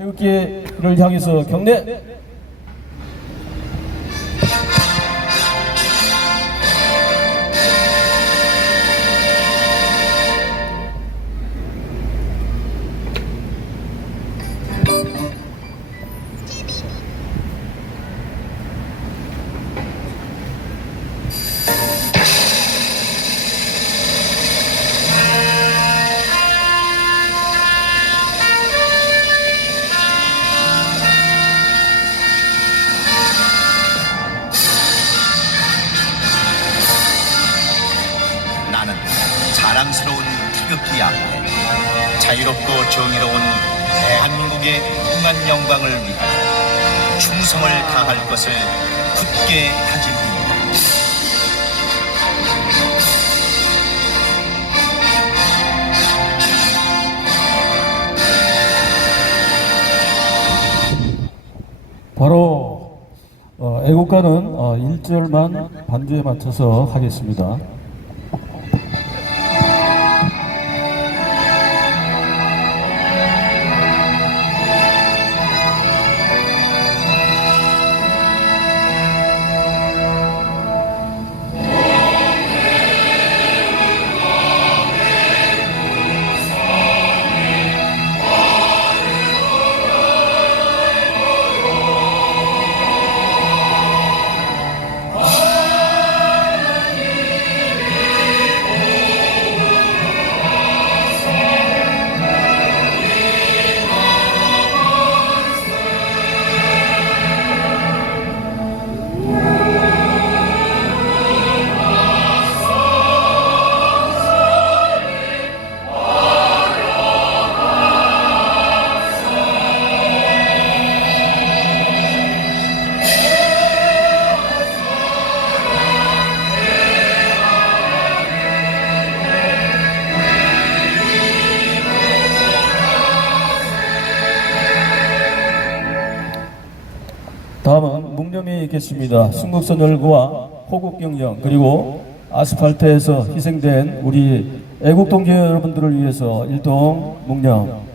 태극기를 향해서 경례. 나는 자랑스러운 태극기 앞에 자유롭고 정의로운 대한민국의 무궁한 영광을 위하여 충성을 다할 것을 굳게 다짐합니다. 바로 애국가는 1절만 반주에 맞춰서 하겠습니다. 다음은 묵념이 있겠습니다. 순국선 열구와 호국경영 그리고 아스팔트에서 희생된 우리 애국동지 여러분들을 위해서 일동 묵념.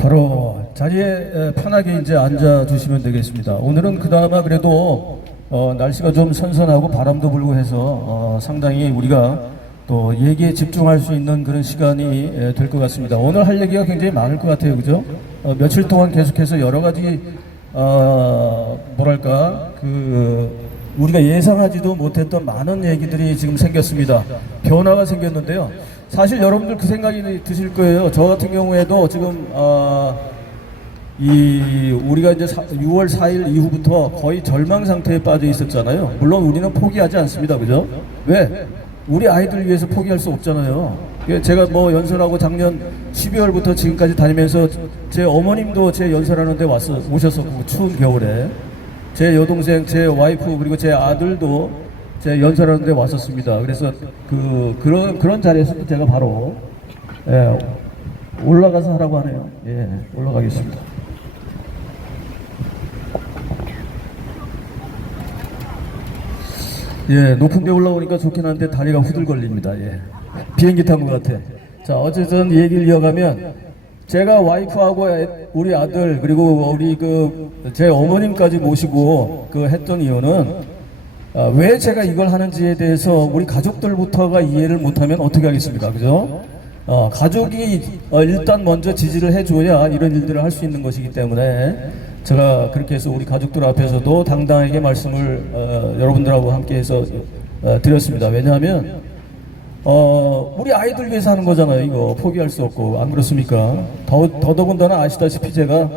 바로 자리에 편하게 이제 앉아 주시면 되겠습니다. 오늘은 그나마 그래도 날씨가 좀 선선하고 바람도 불고 해서 상당히 우리가 또 얘기에 집중할 수 있는 그런 시간이 될 것 같습니다. 오늘 할 얘기가 굉장히 많을 것 같아요, 그죠? 며칠 동안 계속해서 여러 가지 뭐랄까 우리가 예상하지도 못했던 많은 얘기들이 지금 생겼습니다. 변화가 생겼는데요. 사실 여러분들 그 생각이 드실 거예요. 저 같은 경우에도 지금 우리가 이제 6월 4일 이후부터 거의 절망 상태에 빠져 있었잖아요. 물론 우리는 포기하지 않습니다, 그죠? 왜? 우리 아이들 위해서 포기할 수 없잖아요. 제가 뭐 연설하고 작년 12월부터 지금까지 다니면서 제 어머님도 제 연설하는데 오셨었고, 추운 겨울에 제 여동생, 제 와이프 그리고 제 아들도 제 연설하는데 왔었습니다. 그래서 그런 자리에서 제가 바로 올라가서 하라고 하네요. 예, 올라가겠습니다. 예, 높은 데 올라오니까 좋긴 한데 다리가 후들 걸립니다. 예, 비행기 탄 것 같아. 자, 어쨌든 얘기를 이어가면 제가 와이프하고 우리 아들 그리고 우리 제 어머님까지 모시고 했던 이유는 왜 제가 이걸 하는지에 대해서 우리 가족들부터가 이해를 못하면 어떻게 하겠습니까, 그죠? 가족이 일단 먼저 지지를 해줘야 이런 일들을 할 수 있는 것이기 때문에 제가 그렇게 해서 우리 가족들 앞에서도 당당하게 말씀을 여러분들하고 함께해서 드렸습니다. 왜냐하면 우리 아이들 위해서 하는 거잖아요. 이거 포기할 수 없고, 안 그렇습니까? 더더군다나 아시다시피 제가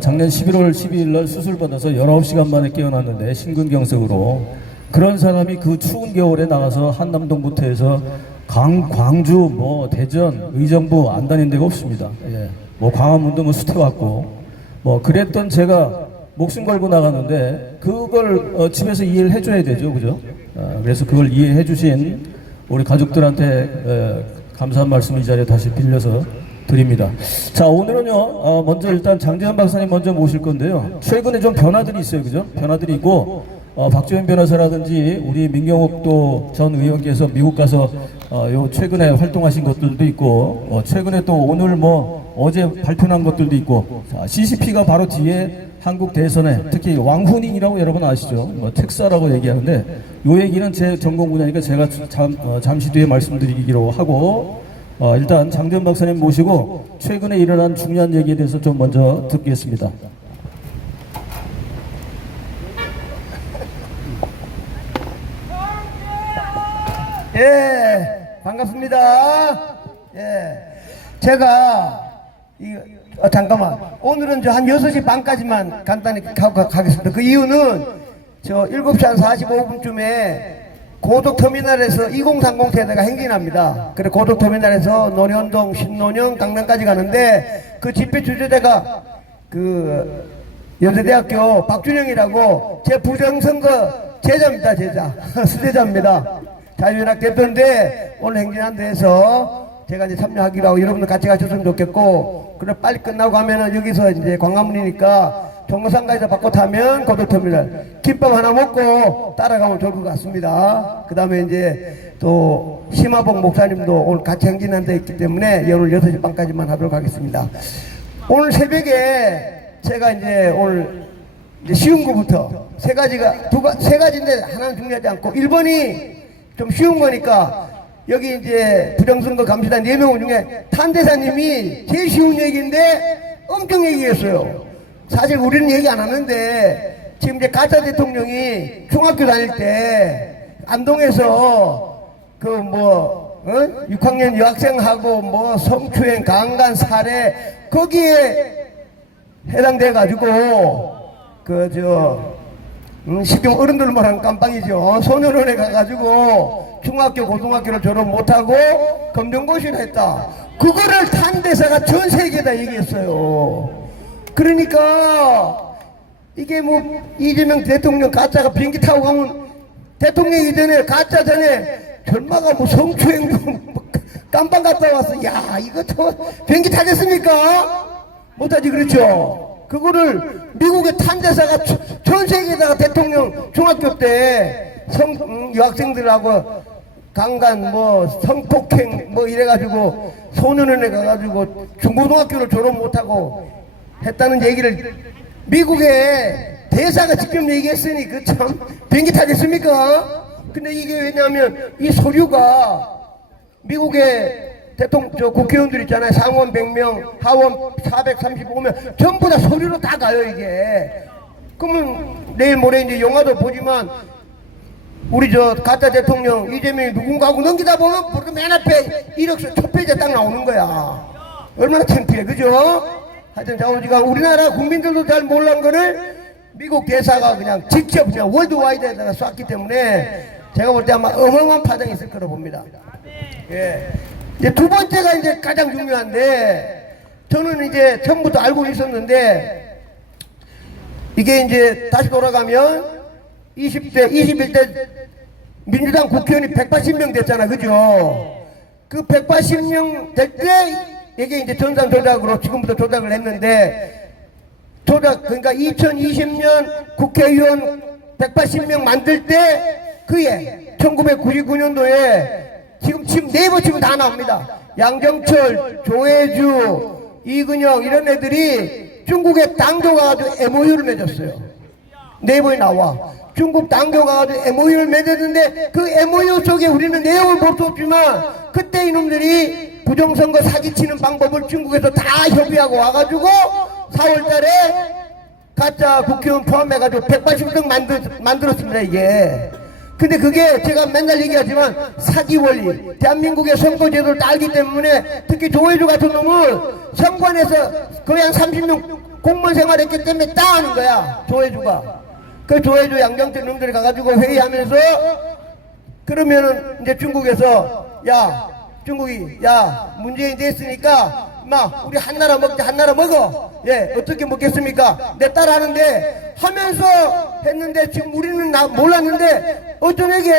작년 11월 12일 날 수술 받아서 19시간 만에 깨어났는데, 심근경색으로. 그런 사람이 그 추운 겨울에 나가서 한남동부터 해서 광주, 뭐 대전, 의정부 안 다닌 데가 없습니다. 예. 뭐 광화문도 뭐 수태 왔고, 뭐 그랬던 제가 목숨 걸고 나갔는데, 그걸 집에서 이해를 해줘야 되죠, 그죠? 그래서 그걸 이해해 주신 우리 가족들한테 감사한 말씀 이 자리에 다시 빌려서 드립니다. 자, 오늘은요, 먼저 일단 장재현 박사님 먼저 모실 건데요. 최근에 좀 변화들이 있어요, 그죠? 변화들이 있고, 박주현 변호사라든지 우리 민경욱 전 의원께서 미국 가서 요 최근에 활동하신 것들도 있고, 최근에 또 오늘 뭐 어제 발표한 것들도 있고, 자, CCP가 바로 뒤에 한국 대선에 특히 왕후닝이라고 여러분 아시죠? 뭐 특사라고 얘기하는데, 요 얘기는 제 전공 분야니까 제가 잠시 뒤에 말씀드리기로 하고, 일단 장재현 박사님 모시고 최근에 일어난 중요한 얘기에 대해서 좀 먼저 듣겠습니다. 예, 반갑습니다. 예, 제가 잠깐만, 오늘은 한 6시 반까지만 간단히 하고 가겠습니다. 그 이유는 저 7시 한 45분쯤에 고속터미널에서 2030 세대가 행진합니다. 그래, 고속터미널에서 논현동, 신논현, 강남까지 가는데, 그 집회 주재자가 그 연세대학교 박준영이라고 제 부정선거 제자입니다. 제자 수제자입니다. 자유연합 대표인데 오늘 행진한 데에서 제가 이제 참여하기로 하고, 여러분들 같이 가셨으면 좋겠고, 그래 빨리 끝나고 하면은 여기서 이제 광화문이니까 종로상가에서 바꿔 타면 고속터미널 김밥 하나 먹고 따라가면 좋을 것 같습니다. 그 다음에 이제 또 심화봉 목사님도 오늘 같이 행진한 데 있기 때문에 오늘 6시 반까지만 하도록 하겠습니다. 오늘 새벽에 제가 이제 오늘 이제 쉬운 거부터 세 가지인데 하나는 중요하지 않고, 1번이 좀 쉬운 거니까, 여기 이제 부정선거 감시단 4명 중에 탄 대사님이 제일 쉬운 얘기인데 엄청 얘기했어요. 사실 우리는 얘기 안 하는데, 지금 이제 가짜 대통령이 중학교 다닐 때 안동에서 그 뭐 6학년 여학생하고 뭐 성추행, 강간, 살해 거기에 해당돼 가지고 쉽게 어른들 말하는 깜빵이죠. 소년원에 가가지고 중학교, 고등학교를 졸업 못하고 검정고시를 했다. 그거를 탄 대사가 전 세계에다 얘기했어요. 그러니까 이게 뭐 이재명 대통령 가짜가 비행기 타고 가면 대통령이 전에 가짜 전에 전마가 뭐 성추행도 깜빵 갔다 왔어. 야, 이거 저 비행기 타겠습니까? 못하지, 그렇죠? 그거를 미국의 탄 대사가 전 세계에다가 대통령 중학교 때 여학생들하고 강간, 뭐 성폭행 뭐 이래가지고 소년원에 가가지고 중고등학교를 졸업 못하고 했다는 얘기를 미국의 대사가 직접 얘기했으니 그 참 비행기 타겠습니까? 근데 이게 왜냐하면 이 서류가 미국의 국회의원들 있잖아요. 상원 100명, 하원 435명, 전부 다 서류로 다 가요, 이게. 그러면 내일 모레 이제 영화도 보지만, 우리 가짜 대통령 이재명이 누군가하고 넘기다 보면 그 맨 앞에 이력서 첫 페이지에 딱 나오는 거야. 얼마나 창피해, 그죠? 하여튼 자오지가 우리나라 국민들도 잘 몰란 거를 미국 대사가 그냥 직접 그냥 월드와이드에다가 쐈기 때문에 제가 볼 때 아마 어마어마한 파장이 있을 거라고 봅니다. 예. 이제 두 번째가 이제 가장 중요한데, 저는 이제 처음부터 알고 있었는데, 이게 이제 다시 돌아가면 20대, 21대 민주당 국회의원이 180명 됐잖아, 그죠? 그 180명 될 때, 이게 이제 전산 조작으로 지금부터 조작을 했는데, 그러니까 2020년 국회의원 180명 만들 때, 그해 1999년도에 지금 4번 치면 다 나옵니다. 양정철, 조혜주, 이근영 이런 애들이 중국의 당교 가가지고 MOU를 맺었어요. 4번이 나와. 중국 당교 가가지고 MOU를 맺었는데, 그 MOU 속에 우리는 내용을 볼 수 없지만 그때 이놈들이 부정선거 사기치는 방법을 중국에서 다 협의하고 와가지고 4월달에 가짜 국회의원 포함해가지고 180석 만들었습니다, 이게. 근데 그게 제가 맨날 얘기하지만 사기 원리, 대한민국의 선거제도를 알기 때문에 특히 조혜주 같은 놈은 선관에서 거의 한 30년 공무원 생활했기 때문에 따하는 거야, 조혜주가. 그 조혜주 양정태 놈들이 가가지고 회의하면서 그러면은 이제 중국에서 야, 중국이 야, 문재인 됐으니까 우리 한나라 먹자, 한나라 먹어. 예, 어떻게 먹겠습니까? 내 딸 하는데 하면서 했는데 지금 우리는 몰랐는데 어떤 애게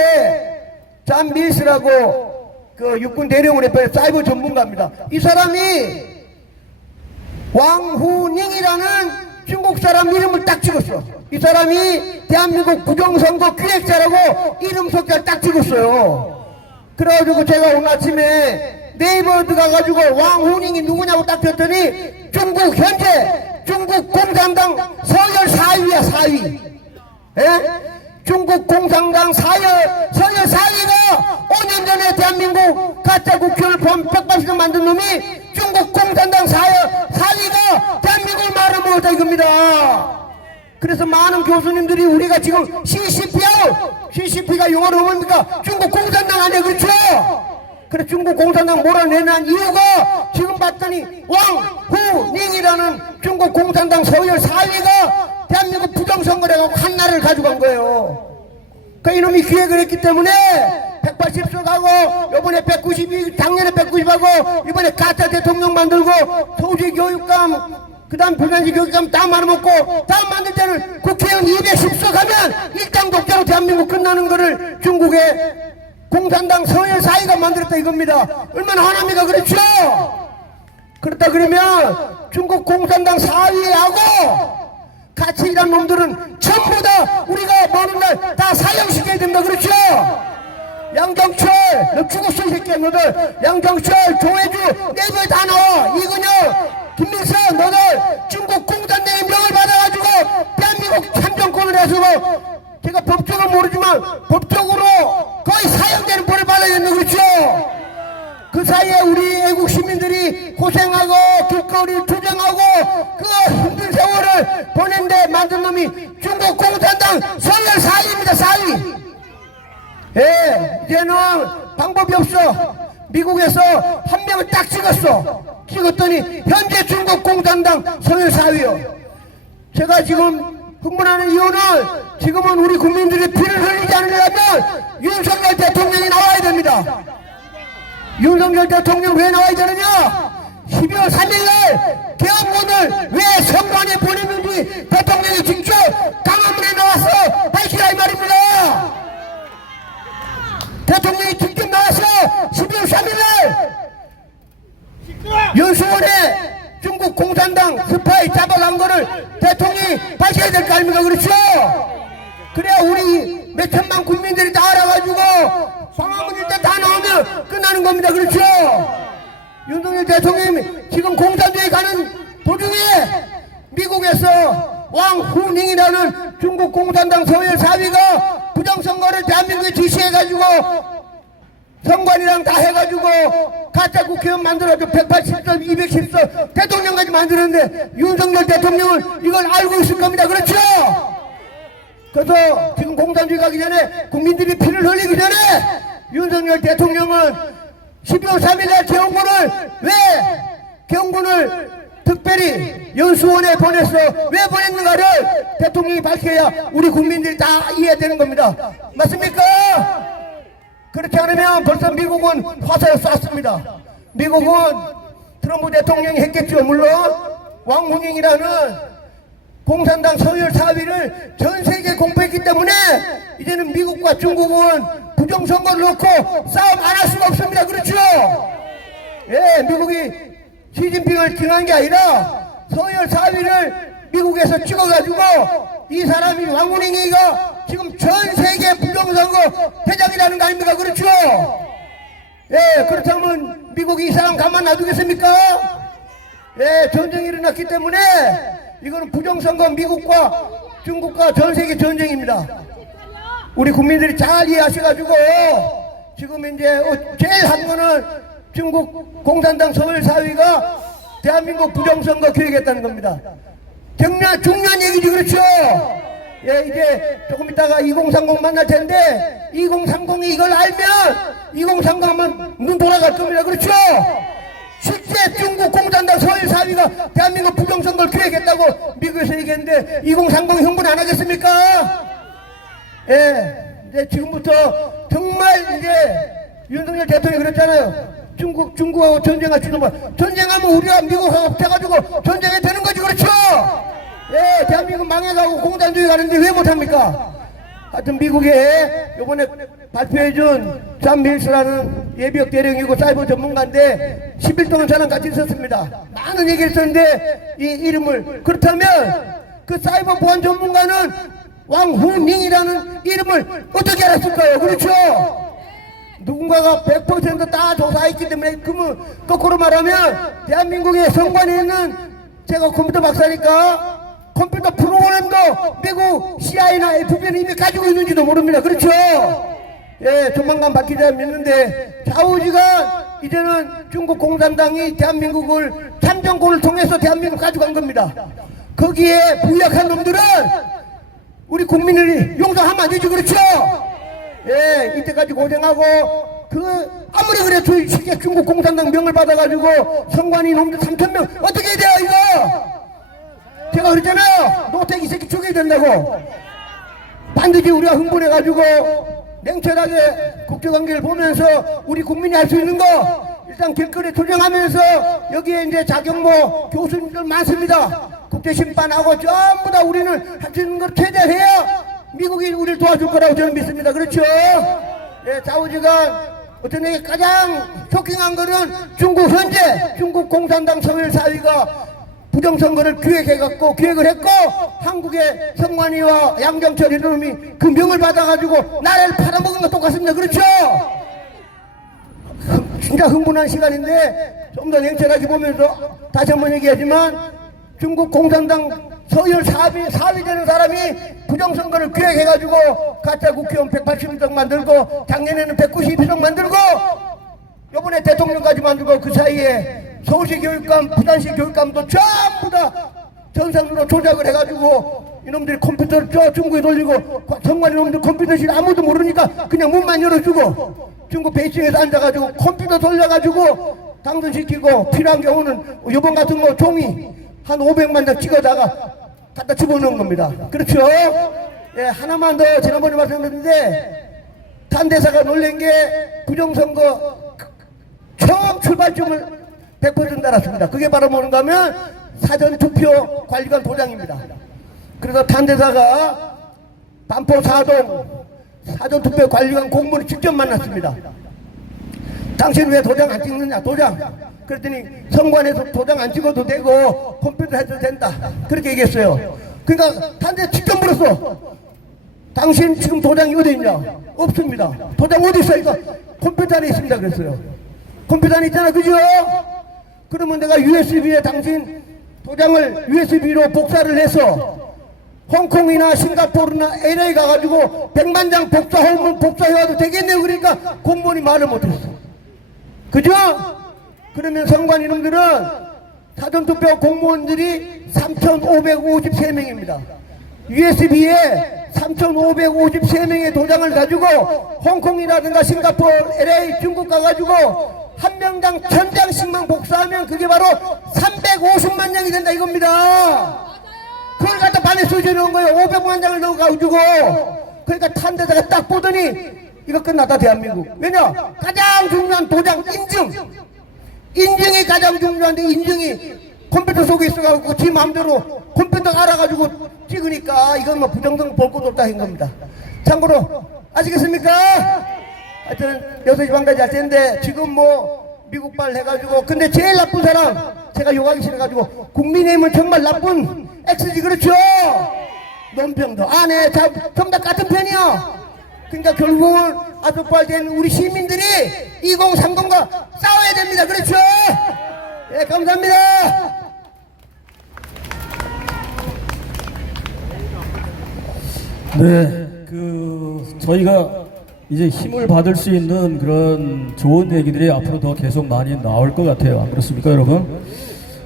잠 밀스라고 그 육군 대령을 했던 사이버 전문가입니다. 이 사람이 왕후닝이라는 중국 사람 이름을 딱 찍었어. 이 사람이 대한민국 부정선거 기획자라고 이름 석자를 딱 찍었어요. 그래가지고 제가 오늘 아침에 네이버 들어가가지고 왕후닝이 누구냐고 딱 쳤더니 중국 현재 중국 공산당 서열 4위야, 4위. 예? 중국 공산당 서열 4위가 5년 전에 대한민국 가짜 국회의원을 포함 180석 만든 놈이 중국 공산당 서열 4위가 대한민국을 말아먹었다 이겁니다. 그래서 많은 교수님들이 우리가 지금 CCP가 영어로 뭡니까? 중국 공산당 아니야, 그렇죠? 그래 중국 공산당 몰아내는 이유가 지금 봤더니 왕후닝이라는 중국 공산당 서열 4위가 대한민국 부정선거를 해갖고 한나라를 가져간 거예요. 그 이놈이 기획을 했기 때문에 180석 하고 요번에 192, 작년에 190하고 이번에 가짜 대통령 만들고 소지 교육감 그 다음 불면지 교육감 다 말아먹고 다음 만들 때는 국회의원 210석 하면 일당 독재로 대한민국 끝나는 거를 중국의 공산당 서열 4위가 만들었다 이겁니다. 얼마나 화납니까? 그렇죠? 그렇다 그러면 중국 공산당 4위하고 같이 일한 놈들은 전부 다 우리가 먼 날 다 사형시켜야 된다. 그렇죠? 양정철 너 죽었어 이 새끼야 너들. 양정철 조혜주 네이버에 다 나와. 이근혁 김민선 너들 중국 공산당의 명을 받아가지고 대한민국 참정권을 해서 제가 법적으로 모르지만 법적으로 거의 사형되는 벌을 받아야 된다. 그렇죠? 그 사이에 우리 애국 시민들이 고생하고 길거리 투쟁하고 그 힘든 세월을 보낸데 만든 놈이 중국 공산당 서열 4위입니다. 4위. 예, 이제는 방법이 없어. 미국에서 한 명을 딱 찍었더니 현재 중국 공산당 서열 4위요. 제가 지금 흥분하는 이유는 지금은 우리 국민들이 피를 흘리지 않으려면 윤석열 대통령이 나와야 됩니다. 윤석열 대통령 왜 나와야 되느냐? 12월 3일날 개헌문을 왜 선관에 보냈는지 대통령이 직접 강화문에 나와서 밝히라 이 말입니다. 대통령이 직접 나와서 12월 3일날 연수원에 중국 공산당 스파이 잡아간 거를 대통령이 밝혀야 될 거 아닙니까? 그렇죠? 그래야 우리 몇천만 국민들이 다 알아가지고 광화문 일대 다 나오면 끝나는 겁니다. 그렇죠? 윤석열 대통령이 지금 공산주의 가는 도중에 미국에서 왕후닝이라는 중국 공산당 서열 4위가 부정선거를 대한민국에 지시해가지고 선관이랑 다 해가지고 가짜 국회의원 만들어가지고 180석 210석 대통령까지 만들었는데 윤석열 대통령은 이걸 알고 있을 겁니다. 그렇죠? 그래서 지금 공산주의 가기 전에 국민들이 피를 흘리기 전에 윤석열 대통령은 12월 3일날 개헌군을 특별히 연수원에 보냈어. 왜 보냈는가를 대통령이 밝혀야 우리 국민들이 다 이해되는 겁니다. 맞습니까? 그렇지 않으면 벌써 미국은 화살을 쐈습니다. 미국은 트럼프 대통령이 했겠죠. 물론 왕후닝이라는 공산당 서열 4위를 전 세계에 공포했기 때문에 이제는 미국과 중국은 부정선거를 놓고 싸움 안 할 수가 없습니다. 그렇죠? 예, 미국이 시진핑을 등한 게 아니라 서열 4위를 미국에서 찍어가지고 이 사람이 왕후닝이가 지금 전 세계 부정선거 대장이라는 거 아닙니까? 그렇죠? 예, 그렇다면 미국이 이 사람 가만 놔두겠습니까? 예, 전쟁이 일어났기 때문에 이거는 부정선거 미국과 중국과 전 세계 전쟁입니다. 우리 국민들이 잘 이해하셔가지고 지금 이제 제일 한 거는 중국 공산당 서열 4위가 대한민국 부정선거 기획했다는 겁니다. 중요한 얘기지, 그렇죠? 예, 이제 조금 있다가 2030 만날 텐데 2030이 이걸 알면 2030 하면 눈 돌아갈 겁니다, 그렇죠? 실제 중국 공산당 서열 사위가 대한민국 부정선거를 기획했다고 미국에서 얘기했는데 2030 흥분 안 하겠습니까? 예, 이제 지금부터 정말 이제 윤석열 대통령이 그랬잖아요. 중국하고 전쟁할 줄도 몰라. 전쟁하면 우리가 미국하고 합쳐가지고 전쟁이 되는 거지, 그렇죠? 예, 대한민국 망해가고 공산주의 가는데 왜 못합니까? 하여튼 미국에 요번에 발표해준 존 밀스라는 예비역 대령이고 사이버 전문가인데 10일 동안 저랑 같이 있었습니다. 많은 얘기를 했었는데 이 이름을, 그렇다면 그 사이버 보안 전문가는 왕후닝이라는 이름을 어떻게 알았을까요? 그렇죠? 누군가가 100%다 조사했기 때문에, 그러면 거꾸로 말하면 대한민국의 성관에 있는, 제가 컴퓨터 박사니까 컴퓨터 프로그램도 미국 CIA나 FBI는 이미 가지고 있는지도 모릅니다. 그렇죠? 예, 조만간 바뀌자 믿는데 좌우지간 이제는 중국 공산당이 대한민국을 참정권을 통해서 대한민국을 가져간 겁니다. 거기에 부역한 놈들은 우리 국민들이 용서하면 안 되죠, 그렇죠? 예, 이때까지 고생하고 아무리 그래도 쉽게 중국 공산당 명을 받아가지고 선관위 놈들 3,000명 어떻게 해야 돼요, 이거? 제가 그랬잖아요. 노태기 이 새끼 죽여야 된다고. 반드시 우리가 흥분해가지고 냉철하게 국제관계를 보면서 우리 국민이 할 수 있는 거 일단 길거리에 투쟁하면서, 여기에 이제 자경모 교수님들 많습니다. 국제심판하고 전부 다 우리는 할 수 있는 걸 최대해야 미국이 우리를 도와줄 거라고 저는 믿습니다. 그렇죠? 예, 좌우지간 어떤 얘기 가장 쇼킹한 거는 중국 현재 중국 공산당 서열 사위가 부정선거를 기획을 했고 한국의 성관이와 양정철 이놈이 그 명을 받아가지고 나라를 팔아먹은 거 똑같습니다. 그렇죠? 진짜 흥분한 시간인데 좀 더 냉철하게 보면서 다시 한번 얘기하지만, 중국 공산당 서열 사위 되는 사람이 부정선거를 기획해가지고 가짜 국회의원 180석 만들고 작년에는 192석 만들고 요번에 대통령까지 만들고, 그 사이에 서울시 교육감, 부산시 교육감도 전부 다 전산으로 조작을 해가지고 이놈들이 컴퓨터를 저 중국에 돌리고, 정관 이놈들 컴퓨터실 아무도 모르니까 그냥 문만 열어주고 중국 베이징에서 앉아가지고 컴퓨터 돌려가지고 당선시키고, 필요한 경우는 요번 같은 거 종이 한 500만 장 찍어다가 갖다 집어넣은 겁니다. 그렇죠? 예, 하나만 더 지난번에 말씀드렸는데 탄대사가 놀란 게 부정선거 처음 출발점을 100% 달았습니다. 그게 바로 뭔가 하면 사전투표 관리관 도장입니다. 그래서 탄대사가 반포 4동 사전투표 관리관 공무원을 직접 만났습니다. 당신 왜 도장 안 찍느냐, 도장. 그랬더니 성관에서 도장 안 찍어도 되고 컴퓨터 해도 된다, 그렇게 얘기했어요. 그러니까 탄대 직접 물었어. 당신 지금 도장이 어디 있냐? 없습니다. 도장 어디 있어? 이거 컴퓨터 안에 있습니다. 그랬어요. 컴퓨터 안에 있잖아, 그죠? 그러면 내가 USB에 당신 도장을 USB로 복사를 해서 홍콩이나 싱가포르나 LA 가가지고 100만 장 복사해와도 되겠네요. 그러니까 공무원이 말을 못했어. 그죠? 그러면 선관 이놈들은 사전투표 공무원들이 3,553명입니다. USB에 3,553명의 도장을 가지고 홍콩이라든가 싱가포르, LA, 중국 가가지고 한 명당 1,000장씩만 복사하면 그게 바로 350만 장이 된다 이겁니다. 그걸 갖다 반에 쏘져 놓은 거예요. 500만 장을 넣어가지고. 그러니까 탄대사가 딱 보더니 이거 끝났다, 대한민국. 왜냐? 가장 중요한 도장 인증이 가장 중요한데, 인증이 컴퓨터 속에 있어가지고 지 마음대로 컴퓨터 알아가지고 찍으니까 이건 뭐 부정선 볼 것도 없다 한 겁니다. 참고로 아시겠습니까? 하여튼 6시 반까지 할 텐데 지금 뭐 미국발 해가지고, 근데 제일 나쁜 사람 제가 욕하기 싫어가지고, 국민의힘은 정말 나쁜 X지, 그렇죠? 논평도 안해 정답 같은 편이야. 그러니까 결국은 아주빨된 우리 시민들이 2030과 싸워야 됩니다. 그렇죠? 예, 감사합니다. 네, 저희가 이제 힘을 받을 수 있는 그런 좋은 얘기들이 앞으로 더 계속 많이 나올 것 같아요. 안 그렇습니까, 여러분?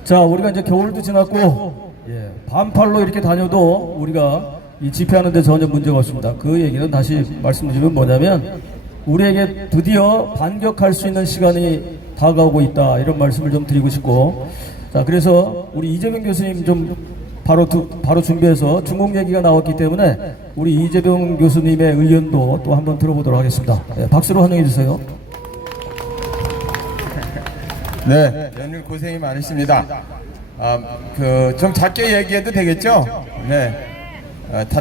자, 우리가 이제 겨울도 지났고, 예, 반팔로 이렇게 다녀도 우리가 이 집회하는데 전혀 문제가 없습니다. 그 얘기는 다시 말씀드리면 뭐냐면 우리에게 드디어 반격할 수 있는 시간이 다가오고 있다, 이런 말씀을 좀 드리고 싶고, 자, 그래서 우리 이재명 교수님 좀 바로 준비해서 중국 얘기가 나왔기 때문에 우리 이재명 교수님의 의견도 또 한번 들어보도록 하겠습니다. 네, 박수로 환영해 주세요. 네, 연일 고생이 많으십니다. 좀 작게 얘기해도 되겠죠? 네.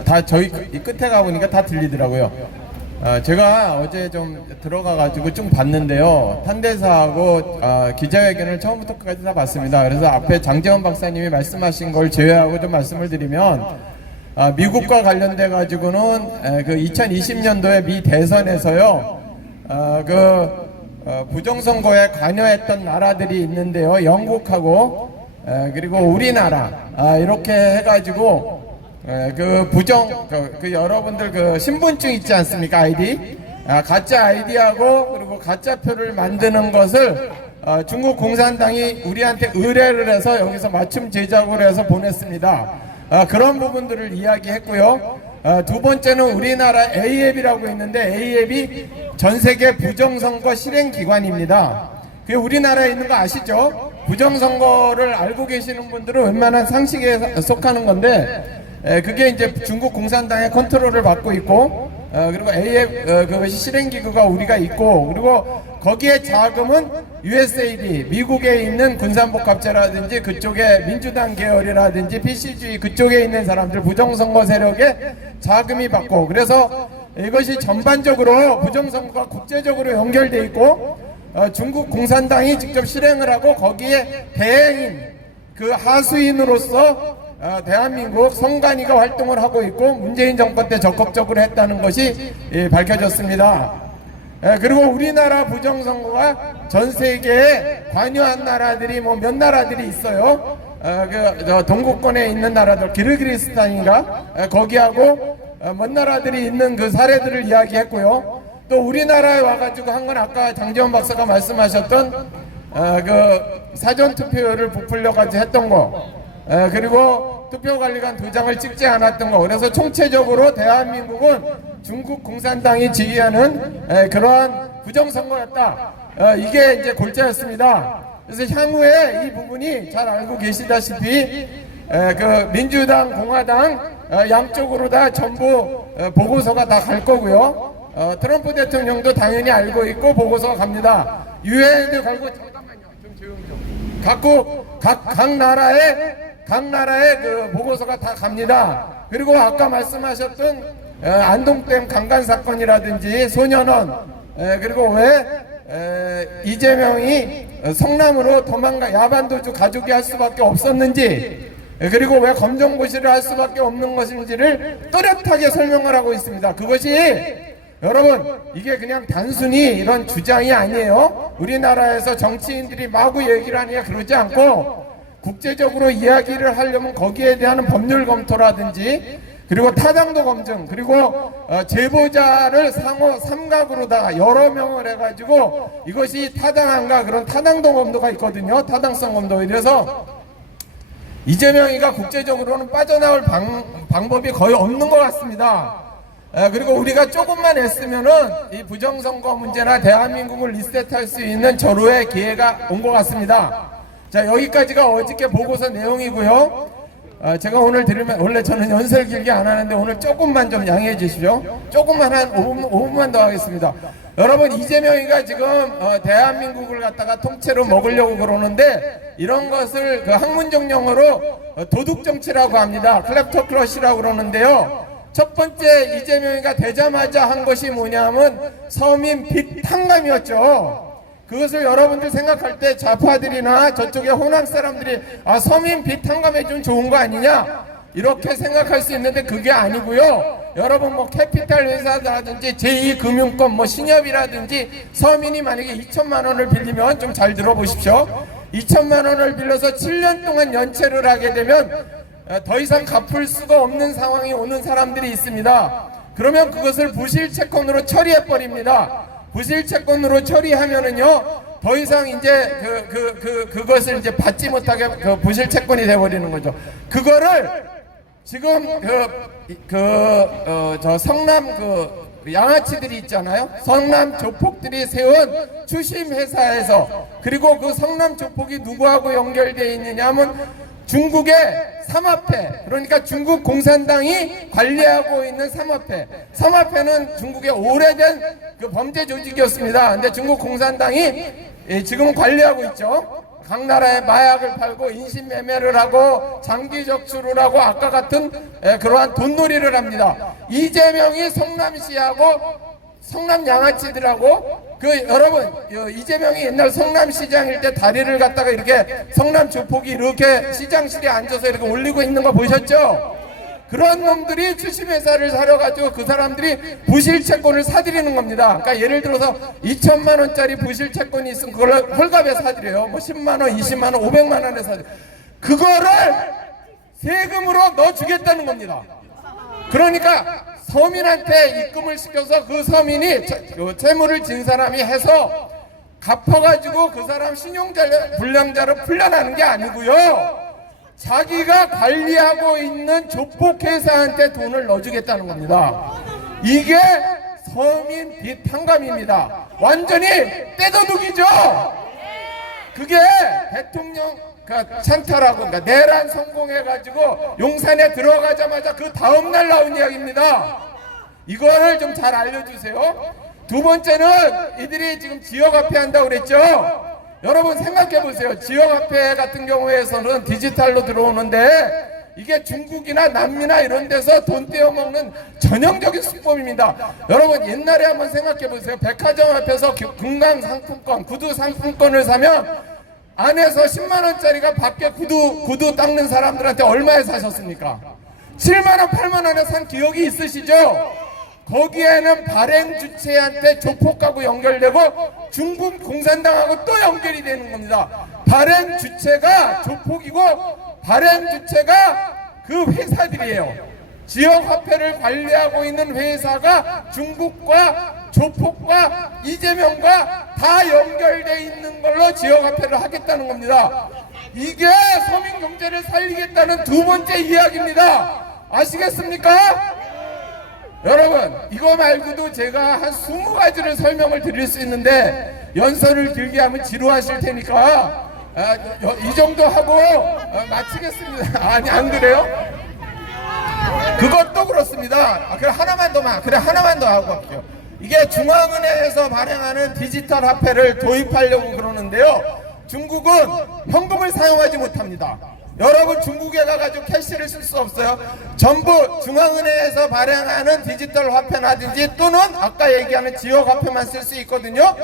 다 저희 이 끝에 가보니까 다 들리더라고요. 제가 어제 좀 들어가가지고 좀 봤는데요. 탄대사하고 기자회견을 처음부터 끝까지 다 봤습니다. 그래서 앞에 장재원 박사님이 말씀하신 걸 제외하고 좀 말씀을 드리면, 미국과 관련돼 가지고는 그 2020년도에 미 대선에서요, 부정선거에 관여했던 나라들이 있는데요. 영국하고 그리고 우리나라, 이렇게 해가지고 여러분들 그 신분증 있지 않습니까? 아이디, 가짜 아이디하고 그리고 가짜 표를 만드는 것을 중국 공산당이 우리한테 의뢰를 해서 여기서 맞춤 제작을 해서 보냈습니다. 그런 부분들을 이야기했고요. 두 번째는 우리나라 A앱이라고 있는데, A앱이 전 세계 부정선거 실행기관입니다. 그게 우리나라에 있는 거 아시죠? 부정선거를 알고 계시는 분들은 웬만한 상식에 속하는 건데, 그게 이제 중국 공산당의 컨트롤을 받고 있고, 그리고 A앱 그것이 실행기구가 우리가 있고, 그리고 거기에 자금은 USAID, 미국에 있는 군산복합체라든지 그쪽에 민주당 계열이라든지 PC주의 그쪽에 있는 사람들, 부정선거 세력에 자금이 받고, 그래서 이것이 전반적으로 부정선거가 국제적으로 연결돼 있고, 중국 공산당이 직접 실행을 하고 거기에 대행인, 그 하수인으로서 대한민국 선관위가 활동을 하고 있고 문재인 정권 때 적극적으로 했다는 것이 밝혀졌습니다. 그리고 우리나라 부정선거가 전 세계에 관여한 나라들이 뭐 몇 나라들이 있어요. 동구권에 있는 나라들, 기르기스탄인가, 거기하고 먼 나라들이 있는 그 사례들을 이야기했고요. 또 우리나라에 와가지고 한 건 아까 장재원 박사가 말씀하셨던 그 사전투표를 부풀려가지고 했던 거, 그리고 투표관리관 2장을 찍지 않았던 거. 그래서 총체적으로 대한민국은 중국 공산당이 지휘하는 그러한 부정선거였다. 이게 이제 골자였습니다. 그래서 향후에 이 부분이 잘 알고 계시다시피 그 민주당, 공화당 양쪽으로 다 전부 보고서가 다 갈 거고요. 트럼프 대통령도 당연히 알고 있고 보고서가 갑니다. 유엔에도 갈고, 잠깐만요, 좀 조용 좀. 각 나라의 그 보고서가 다 갑니다. 그리고 아까 말씀하셨던 안동댐 강간 사건이라든지 소년원, 그리고 왜 이재명이 성남으로 야반도주 가족이 할 수밖에 없었는지, 그리고 왜 검정고시를 할 수밖에 없는 것인지를 또렷하게 설명을 하고 있습니다. 그것이 여러분, 이게 그냥 단순히 이런 주장이 아니에요. 우리나라에서 정치인들이 마구 얘기를 하니까 그러지 않고, 국제적으로 이야기를 하려면 거기에 대한 법률 검토라든지, 그리고 타당도 검증, 그리고 제보자를 상호 삼각으로 다 여러 명을 해가지고 이것이 타당한가, 그런 타당도 검토가 있거든요. 타당성 검토. 이래서 이재명이가 국제적으로는 빠져나올 방법이 거의 없는 것 같습니다. 그리고 우리가 조금만 했으면은 이 부정선거 문제나 대한민국을 리셋할 수 있는 절호의 기회가 온 것 같습니다. 자, 여기까지가 어저께 보고서 내용이고요. 제가 오늘 들으면, 원래 저는 연설 길게 안 하는데 오늘 조금만 좀 양해해 주시죠. 조금만 한 5분만 더 하겠습니다. 여러분, 이재명이가 지금 대한민국을 갖다가 통째로 먹으려고 그러는데, 이런 것을 그 학문적 용어로 도둑정치라고 합니다. 클랩토크러시라고 그러는데요. 첫 번째 이재명이가 되자마자 한 것이 뭐냐면 서민 빚 탕감이었죠. 그것을 여러분들 생각할 때 좌파들이나 저쪽에 호남 사람들이 서민 빚 탕감해주면 좋은 거 아니냐, 이렇게 생각할 수 있는데 그게 아니고요. 여러분, 뭐 캐피탈 회사라든지 제2금융권, 뭐 신협이라든지 서민이 만약에 2천만 원을 빌리면, 좀 잘 들어보십시오. 2천만 원을 빌려서 7년 동안 연체를 하게 되면 더 이상 갚을 수가 없는 상황이 오는 사람들이 있습니다. 그러면 그것을 부실 채권으로 처리해 버립니다. 부실 채권으로 처리하면은요 더 이상 이제 그것을 이제 받지 못하게 그 부실 채권이 돼버리는 거죠. 그거를 지금 저 성남 양아치들이 있잖아요. 성남 조폭들이 세운 추심 회사에서, 그리고 그 성남 조폭이 누구하고 연결되어 있느냐 하면 중국의 삼합회, 그러니까 중국 공산당이 관리하고 있는 삼합회. 삼합회는 중국의 오래된 그 범죄 조직이었습니다. 근데 중국 공산당이 지금은 관리하고 있죠. 각 나라에 마약을 팔고 인신매매를 하고 장기 적출을 하고 아까 같은 그러한 돈놀이를 합니다. 이재명이 성남시하고 성남 양아치들하고 여러분 이재명이 옛날 성남시장일 때 다리를 갖다가 이렇게 성남 조폭이 이렇게 시장실에 앉아서 이렇게 올리고 있는 거 보셨죠? 그런 놈들이 추심회사를 사려가지고 그 사람들이 부실채권을 사들이는 겁니다. 그러니까 예를 들어서 2천만 원짜리 부실채권이 있으면 그걸 헐값에 사들여요. 뭐 10만 원, 20만 원, 500만 원에 사들여. 그거를 세금으로 넣어주겠다는 겁니다. 그러니까 서민한테 입금을 시켜서 그 서민이 채무를 진 사람이 해서 갚아가지고 그 사람 신용불량자로 풀려나는 게 아니고요. 자기가 관리하고 있는 조폭회사한테 돈을 넣어주겠다는 겁니다. 이게 서민 빚 탕감입니다. 완전히 떼도둑이죠. 그게 대통령 찬탈하고 내란 성공해가지고 용산에 들어가자마자 그 다음날 나온 이야기입니다. 이거를 좀 잘 알려주세요. 두 번째는 이들이 지금 지역화폐 한다고 그랬죠. 여러분 생각해 보세요. 지역화폐 같은 경우에서는 디지털로 들어오는데 이게 중국이나 남미나 이런 데서 돈 떼어먹는 전형적인 수법입니다. 여러분 옛날에 한번 생각해 보세요. 백화점 앞에서 금강 상품권, 구두 상품권을 사면 안에서 10만 원짜리가 밖에 구두 닦는 사람들한테 얼마에 사셨습니까? 7만 원, 8만 원에 산 기억이 있으시죠? 거기에는 발행 주체한테 조폭하고 연결되고 중국 공산당하고 또 연결이 되는 겁니다. 발행 주체가 조폭이고 발행 주체가 그 회사들이에요. 지역화폐를 관리하고 있는 회사가 중국과 조폭과 이재명과 다 연결되어 있는 걸로 지역화폐를 하겠다는 겁니다. 이게 서민 경제를 살리겠다는 두 번째 이야기입니다. 아시겠습니까? 여러분 이거 말고도 제가 한 20가지를 설명을 드릴 수 있는데 연설을 길게 하면 지루하실 테니까 이 정도 하고 마치겠습니다. 아니 안 그래요? 그것도 그렇습니다. 그래 하나만 더 하고 갈게요. 이게 중앙은행에서 발행하는 디지털 화폐를 도입하려고 그러는데요. 중국은 현금을 사용하지 못합니다. 여러분 중국에 가가지고 캐시를 쓸 수 없어요. 전부 중앙은행에서 발행하는 디지털 화폐라든지 또는 아까 얘기하는 지역 화폐만 쓸 수 있거든요.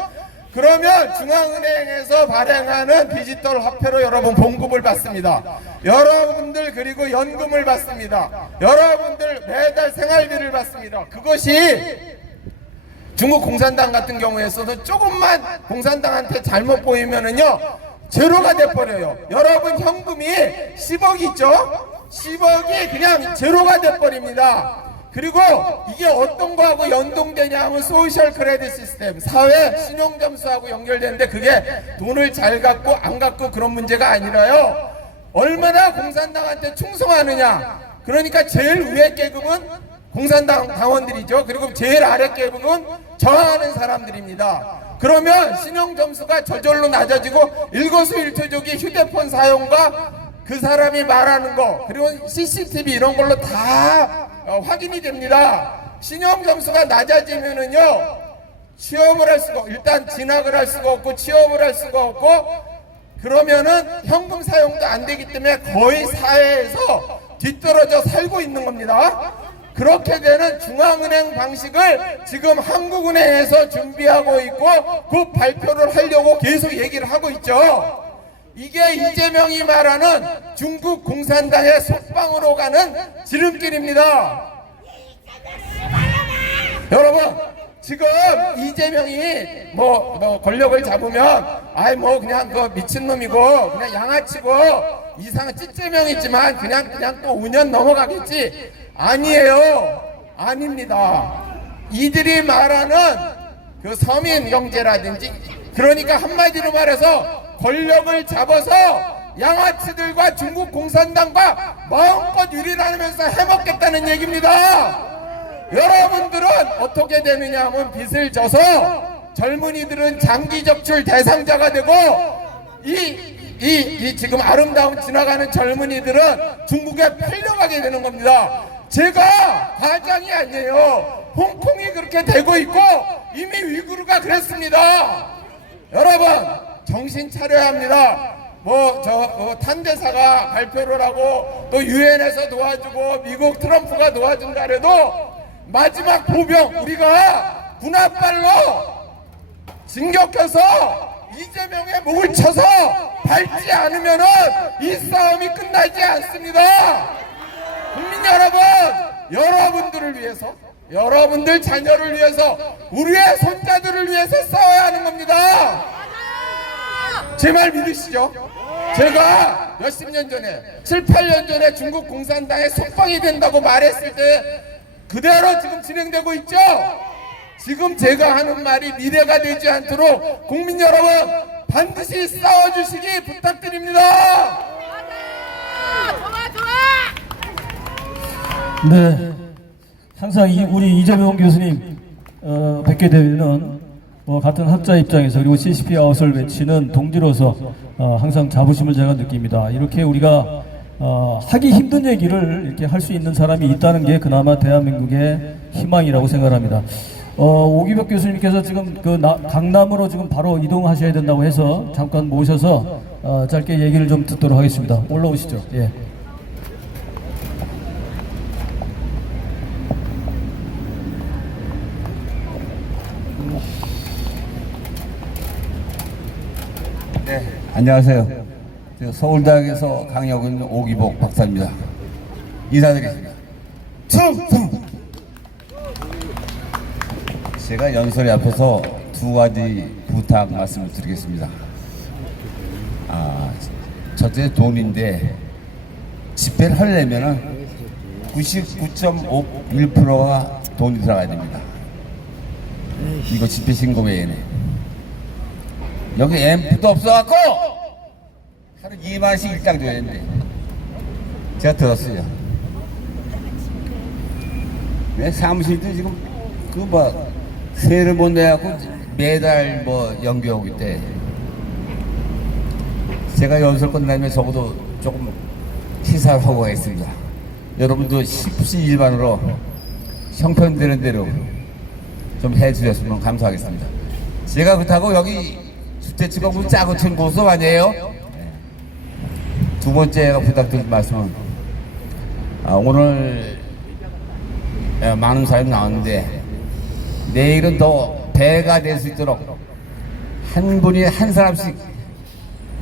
그러면 중앙은행에서 발행하는 디지털 화폐로 여러분 봉급을 받습니다. 여러분들 그리고 연금을 받습니다. 여러분들 매달 생활비를 받습니다. 그것이 중국 공산당 같은 경우에서는 조금만 공산당한테 잘못 보이면은요 제로가 돼버려요. 여러분 현금이 10억 있죠? 10억이 그냥 제로가 돼버립니다. 그리고 이게 어떤 거하고 연동되냐 하면 소셜 크레딧 시스템, 사회 신용점수하고 연결되는데 그게 돈을 잘 갖고 안 갖고 그런 문제가 아니라요. 얼마나 공산당한테 충성하느냐. 그러니까 제일 위에 계급은 공산당 당원들이죠. 그리고 제일 아래 계급은 저항하는 사람들입니다. 그러면 신용점수가 저절로 낮아지고 일거수일투족이 휴대폰 사용과 그 사람이 말하는 거 그리고 CCTV 이런 걸로 다 확인이 됩니다. 신용점수가 낮아지면은요 취업을 할 수가 없고 일단 진학을 할 수가 없고 취업을 할 수가 없고 그러면은 현금 사용도 안 되기 때문에 거의 사회에서 뒤떨어져 살고 있는 겁니다. 그렇게 되는 중앙은행 방식을 지금 한국은행에서 준비하고 있고 그 발표를 하려고 계속 얘기를 하고 있죠. 이게 이재명이 말하는 중국 공산당의 속방으로 가는 지름길입니다. 여러분 지금 이재명이 뭐 권력을 잡으면 그냥 그 미친놈이고 그냥 양아치고 이상한 찌재명이지만 그냥 또 5년 넘어가겠지. 아니에요. 아닙니다. 이들이 말하는 그 서민 경제라든지, 그러니까 한마디로 말해서 권력을 잡아서 양아치들과 중국 공산당과 마음껏 유린하면서 해먹겠다는 얘기입니다. 여러분들은 어떻게 되느냐 하면 빚을 져서 젊은이들은 장기 적출 대상자가 되고 이 지금 아름다운 지나가는 젊은이들은 중국에 팔려가게 되는 겁니다. 제가 과장이 아니에요. 홍콩이 그렇게 되고 있고 이미 위구르가 그랬습니다. 여러분 정신 차려야 합니다. 탄대사가 발표를 하고 또 유엔에서 도와주고 미국 트럼프가 도와준다 해도 마지막 보병 우리가 군합발로 진격해서 이재명의 목을 쳐서 밟지 않으면은 이 싸움이 끝나지 않습니다. 국민 여러분, 여러분들을 위해서, 여러분들 자녀를 위해서, 우리의 손자들을 위해서 싸워야 하는 겁니다. 제 말 믿으시죠? 제가 몇십 년 전에 7, 8년 전에 중국 공산당의 속방이 된다고 말했을 때 그대로 지금 진행되고 있죠? 지금 제가 하는 말이 미래가 되지 않도록 국민 여러분 반드시 싸워주시기 부탁드립니다. 네, 항상 우리 이재명 교수님 뵙게 되면 같은 학자 입장에서 그리고 CCP 아웃을 외치는 동지로서 항상 자부심을 제가 느낍니다. 이렇게 우리가 하기 힘든 얘기를 이렇게 할 수 있는 사람이 있다는 게 그나마 대한민국의 희망이라고 생각합니다. 오기벽 교수님께서 지금 강남으로 지금 바로 이동하셔야 된다고 해서 잠깐 모셔서 짧게 얘기를 좀 듣도록 하겠습니다. 올라오시죠. 예. 네, 안녕하세요. 저 서울대학에서 강의하고 있는 오기복 박사입니다. 인사드리겠습니다. 제가 연설회 앞에서 두 가지 부탁 말씀을 드리겠습니다. 첫째 돈인데 집회를 하려면은 99.51%가 돈이 들어가야 됩니다. 이거 집회 신고 외에는. 여기 앰프도 없어갖고 하루 2만원씩 일당 줘야 되는데 제가 들었어요. 왜 사무실도 지금 세를 못 내갖고 매달 연기하고 있대. 제가 연설 끝나면 적어도 조금 시사를 하고 가겠습니다. 여러분도 십시일반으로 형편되는 대로 좀 해주셨으면 감사하겠습니다. 제가 그렇다고 여기 주택지방부 짜고 친 고소 아니에요? 두 번째가 부탁드릴 말씀은 오늘 많은 사람이 나왔는데 내일은 더 배가 될 수 있도록 한 분이 한 사람씩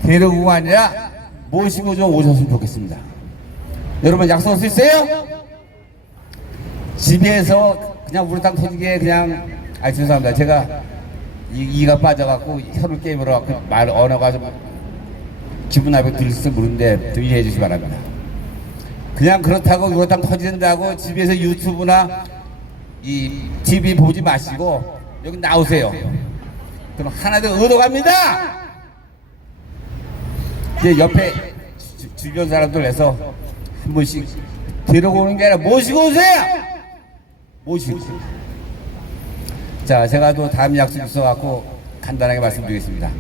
데려오고가 아니라 모시고 좀 오셨으면 좋겠습니다. 여러분 약속할 수 있어요? 집에서 그냥 우리당 터지게 그냥 죄송합니다. 제가 이가 빠져갖고 혀를 깨물어갖고 언어가 좀 기분 나쁘게 들릴지 모르는데 이해해 주시기 바랍니다. 그냥 그렇다고 우리당 터진다고 집에서 유튜브나 이 TV 보지 마시고 여기 나오세요. 그럼 하나도 얻어갑니다. 이제 옆에 주변 사람들 해서 한 번씩 데려오는 게 아니라 모시고 오세요. 모시고. 자, 제가 또 다음 약속 있어갖고 간단하게 말씀드리겠습니다.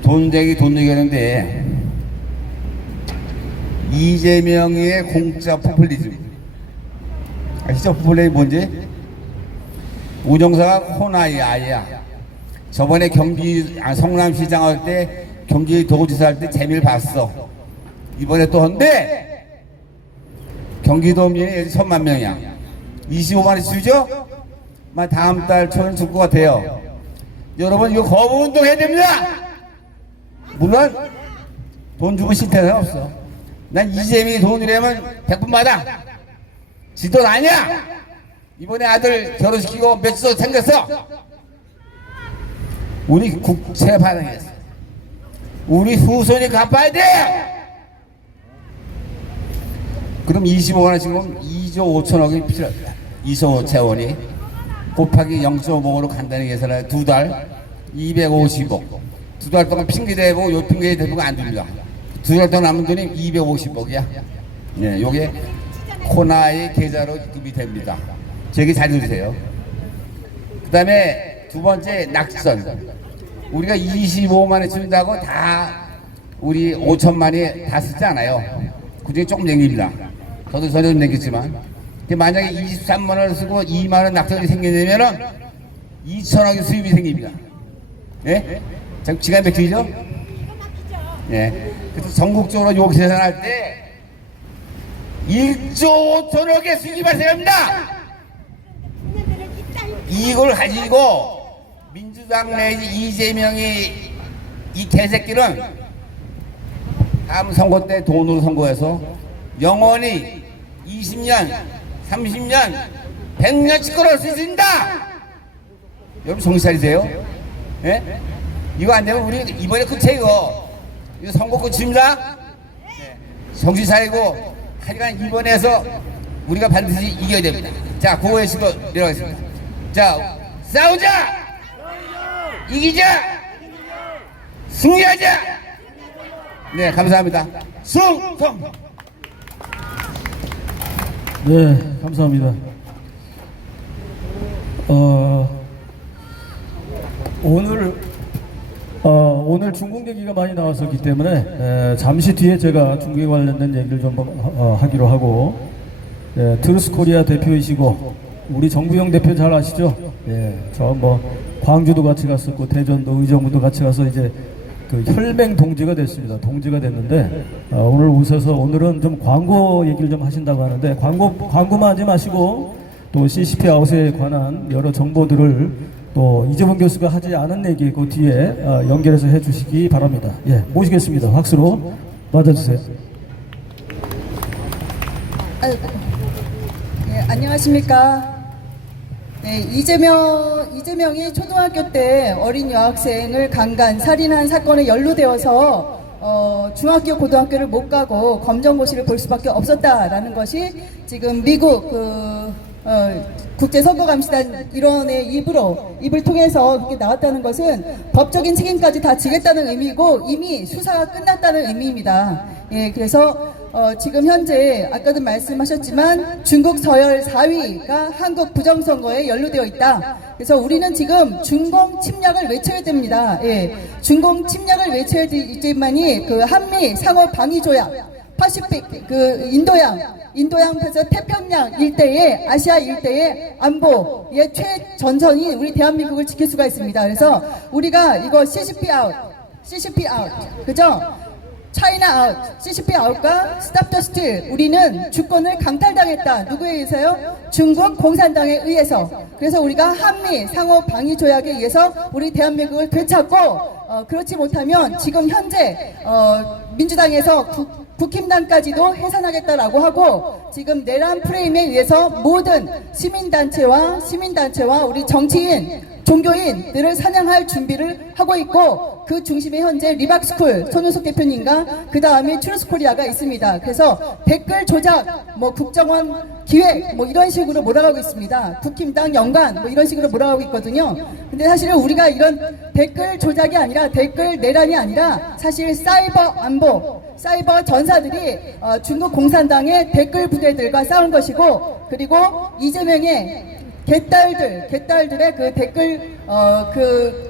돈 얘기하는데 이재명의 공짜 포퓰리즘. 아시죠? 포퓰리즘이 뭔지? 우정사가 호나이 아이야. 저번에 성남시장 할 때 경기도지사 할 때 재미를 봤어. 이번에 또 한데 경기도민이 1,000만 명이야. 25만원 주죠? 다음 달 초는 줄 것 같아요. 여러분 이거 거부운동 해야 됩니다. 물론 돈 주고 싫다는 사람 없어. 난 이재명이 돈이라면 100분 받아. 지 돈 아니야. 이번에 아들 결혼시키고 며칠 생겼어. 우리 국채 발행했어. 우리 후손이 갚아야 돼. 그럼 25만원 지금 2조 5천억이 필요하다. 2조 5천원이 곱하기 0.5로 간단히 계산해 두 달 250억. 두 달 동안 핑계대고 요 핑계대고 안 됩니다. 두 달 동안 남은 돈이 250억이야. 네, 요게 코나의 계좌로 입금이 됩니다. 제 얘기 잘 들으세요. 그 다음에 두 번째 낙선. 우리가 25만원 준다고 다 우리 5천만이 다 쓰지 않아요. 그중에 조금 남깁니다. 저도 전혀 남겼지만 만약에 23만원을 쓰고 2만원 낙선이 생기려면은 2천억의 수입이 생깁니다. 예? 자, 기가 막히죠? 예. 그래서 전국적으로 요 계산할 때 1조 5천억의 수입이 발생합니다. 이걸 가지고 민주당 내지 이재명이 이 개새끼는 다음 선거 때 돈으로 선거해서 영원히 20년, 30년, 100년씩 끌어올 수 있습니다. 여러분 정신 차리세요. 예? 이거 안 되면 우리 이번에 끝에 이거 선거 끝입니다. 정신 차리고 하여간 이번에서 우리가 반드시 이겨야 됩니다. 자, 구호의식으로 내려가겠습니다. 자, 싸우자! 이기자! 승리하자! 네, 감사합니다. 승성! 네, 감사합니다. 오늘 중국 얘기가 많이 나왔었기 때문에 잠시 뒤에 제가 중국에 관련된 얘기를 좀 하기로 하고, 트루스코리아 대표이시고 우리 정부영 대표 잘 아시죠? 저 뭐 광주도 같이 갔었고 대전도 의정부도 같이 가서 이제 그 혈맹 동지가 됐습니다. 동지가 됐는데 오늘 오셔서 오늘은 좀 광고 얘기를 좀 하신다고 하는데 광고만 하지 마시고 또 CCP 아웃에 관한 여러 정보들을 또 이재범 교수가 하지 않은 얘기 그 뒤에 연결해서 해주시기 바랍니다. 예, 모시겠습니다. 박수로 맞아주세요. 네, 안녕하십니까. 네, 이재명이 초등학교 때 어린 여학생을 강간, 살인한 사건에 연루되어서 중학교, 고등학교를 못 가고 검정고시를 볼 수밖에 없었다라는 것이 지금 미국 국제선거감시단 일원의 입을 통해서 그렇게 나왔다는 것은 법적인 책임까지 다 지겠다는 의미고 이미 수사가 끝났다는 의미입니다. 예, 그래서 지금 현재 아까도 말씀하셨지만 중국 서열 4위가 한국 부정선거에 연루되어 있다. 그래서 우리는 지금 중공 침략을 외쳐야 됩니다. 예, 중공 침략을 외쳐야 되지만이 그 한미 상호 방위 조약, 파시픽, 그 인도양에서 태평양 일대의 아시아 일대의 안보의 최전선이 우리 대한민국을 지킬 수가 있습니다. 그래서 우리가 이거 CCP 아웃, 그죠? 차이나 아웃, CCP 아웃과 스탑 더 스틸, 우리는 주권을 강탈당했다. 누구에 의해서요? 중국 공산당에 의해서. 그래서 우리가 한미 상호 방위 조약에 의해서 우리 대한민국을 되찾고 그렇지 못하면 지금 현재 민주당에서 국힘당까지도 해산하겠다라고 하고 지금 내란 프레임에 의해서 모든 시민단체와 우리 정치인, 종교인들을 사냥할 준비를 하고 있고 그 중심에 현재 리박스쿨 손윤석 대표님과 그 다음에 트루스코리아가 있습니다. 그래서 댓글 조작, 뭐 국정원 기획, 뭐 이런 식으로 몰아가고 있습니다. 국힘당 연관, 뭐 이런 식으로 몰아가고 있거든요. 근데 사실은 우리가 이런 댓글 조작이 아니라 댓글 내란이 아니라 사실 사이버 안보, 사이버 전사들이 중국 공산당의 댓글 부대들과 싸운 것이고 그리고 이재명의 개딸들의 그 댓글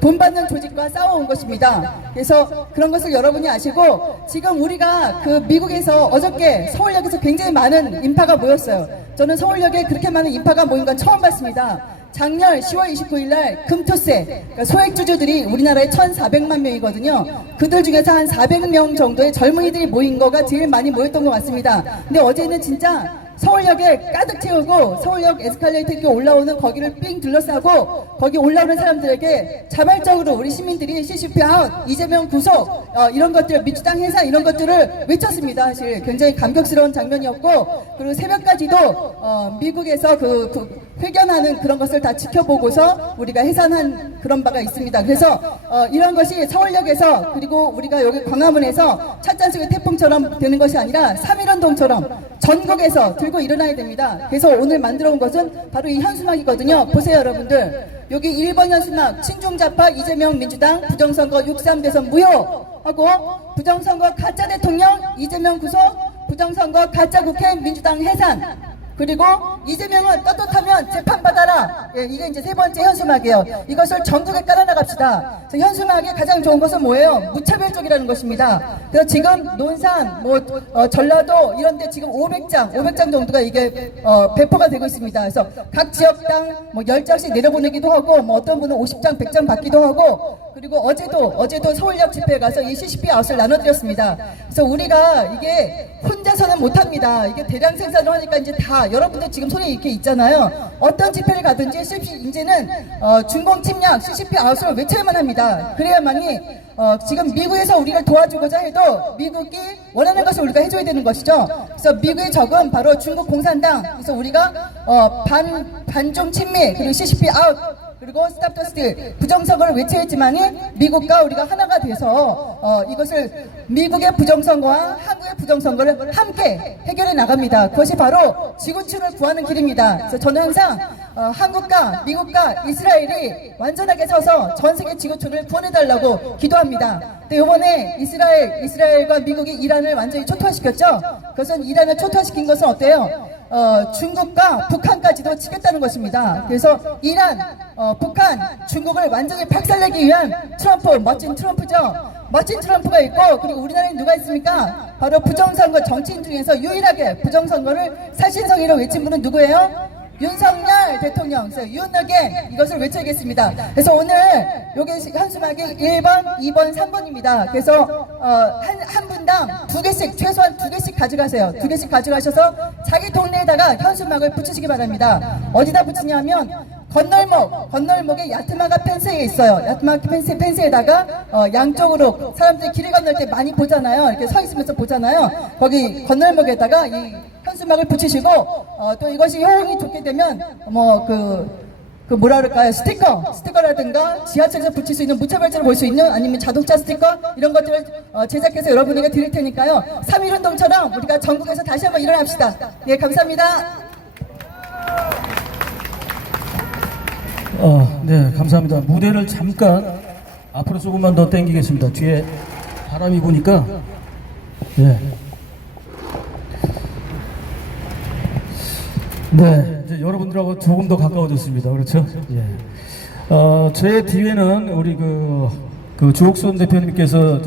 돈 받는 조직과 싸워온 것입니다. 그래서 그런 것을 여러분이 아시고 지금 우리가 그 미국에서 어저께 서울역에서 굉장히 많은 인파가 모였어요. 저는 서울역에 그렇게 많은 인파가 모인 건 처음 봤습니다. 작년 10월 29일 날 금토세, 그러니까 소액주주들이 우리나라에 1,400만 명이거든요. 그들 중에서 한 400명 정도의 젊은이들이 모인 거가 제일 많이 모였던 것 같습니다. 근데 어제는 진짜 서울역에 가득 채우고 서울역 에스컬레이터 이렇게 올라오는 거기를 삥 둘러싸고 거기 올라오는 사람들에게 자발적으로 우리 시민들이 CCP 아웃, 이재명 구속 이런 것들, 민주당 해산 이런 것들을 외쳤습니다. 사실 굉장히 감격스러운 장면이었고 그리고 새벽까지도 미국에서 회견하는 그런 것을 다 지켜보고서 우리가 해산한 그런 바가 있습니다. 그래서 이런 것이 서울역에서 그리고 우리가 여기 광화문에서 찻잔속의 태풍처럼 되는 것이 아니라 3.1운동처럼 전국에서 들고 일어나야 됩니다. 그래서 오늘 만들어 온 것은 바로 이 현수막이거든요. 보세요, 여러분들. 여기 1번 현수막, 친중좌파 이재명 민주당 부정선거 6.3 대선 무효하고 부정선거 가짜 대통령 이재명 구속, 부정선거 가짜 국회 민주당 해산, 그리고 이재명은 떳떳하면 재판받아라. 예, 이게 이제 세 번째 현수막이에요. 이것을 전국에 깔아나갑시다. 현수막의 가장 좋은 것은 뭐예요? 무차별적이라는 것입니다. 그래서 지금 논산, 전라도 이런데 지금 500장 정도가 이게 배포가 되고 있습니다. 그래서 각 지역당 10장씩 내려보내기도 하고 어떤 분은 50장, 100장 받기도 하고, 그리고 어제도 서울역 집회에 가서 이 CCP 아웃을 나눠드렸습니다. 그래서 우리가 이게 혼자서는 못합니다. 이게 대량 생산을 하니까 이제 다 여러분들 지금 손에 이렇게 있잖아요. 어떤 집회를 가든지 이제는 중공 침략 CCP 아웃을 외쳐야만 합니다. 그래야만이 지금 미국에서 우리를 도와주고자 해도 미국이 원하는 것을 우리가 해줘야 되는 것이죠. 그래서 미국의 적은 바로 중국 공산당. 그래서 우리가 반중 친미 그리고 CCP 아웃 그리고 스탑 더 스틸 부정선거를 외쳐야지만이 미국과 우리가 하나가 돼서 이것을 미국의 부정선거와 한국의 부정선거를 함께 해결해 나갑니다. 그것이 바로 지구촌을 구하는 길입니다. 그래서 저는 항상 한국과 미국과 이스라엘이 완전하게 서서 전 세계 지구촌을 구원해달라고 기도합니다. 근데 이번에 이스라엘과 미국이 이란을 완전히 초토화시켰죠. 그것은 이란을 초토화시킨 것은 어때요? 중국과 북한까지도 치겠다는 것입니다. 그래서 이란, 북한, 중국을 완전히 박살내기 위한 트럼프, 멋진 트럼프죠. 멋진 트럼프가 있고, 그리고 우리나라에 누가 있습니까? 바로 부정선거 정치인 중에서 유일하게 부정선거를 살신성의로 외친 분은 누구예요? 윤석열 대통령, 윤어겐 이것을 외쳐야겠습니다. 그래서 오늘 여기 현수막이 1번, 2번, 3번입니다. 그래서 한 분당 2개씩, 최소한 2개씩 가져가세요. 2개씩 가져가셔서 자기 동네에다가 현수막을 붙이시기 바랍니다. 어디다 붙이냐면 건널목에 야트마가 펜스에 있어요. 야트마가 펜스에다가 양쪽으로 사람들이 길을 건널 때 많이 보잖아요. 이렇게 서 있으면서 보잖아요. 거기 건널목에다가 이 현수막을 붙이시고 또 이것이 효용이 좋게 되면 뭐라 그럴까요? 스티커라든가 지하철에서 붙일 수 있는 무차별적으로 볼 수 있는 아니면 자동차 스티커 이런 것들을 제작해서 여러분에게 드릴 테니까요. 3.1운동처럼 우리가 전국에서 다시 한번 일어납시다. 예, 감사합니다. 네, 감사합니다. 무대를 잠깐 앞으로 조금만 더 당기겠습니다. 뒤에 바람이 부니까. 네. 네, 이제 여러분들하고 조금 더 가까워졌습니다. 그렇죠? 예. 제 뒤에는 우리 주옥순 대표님께서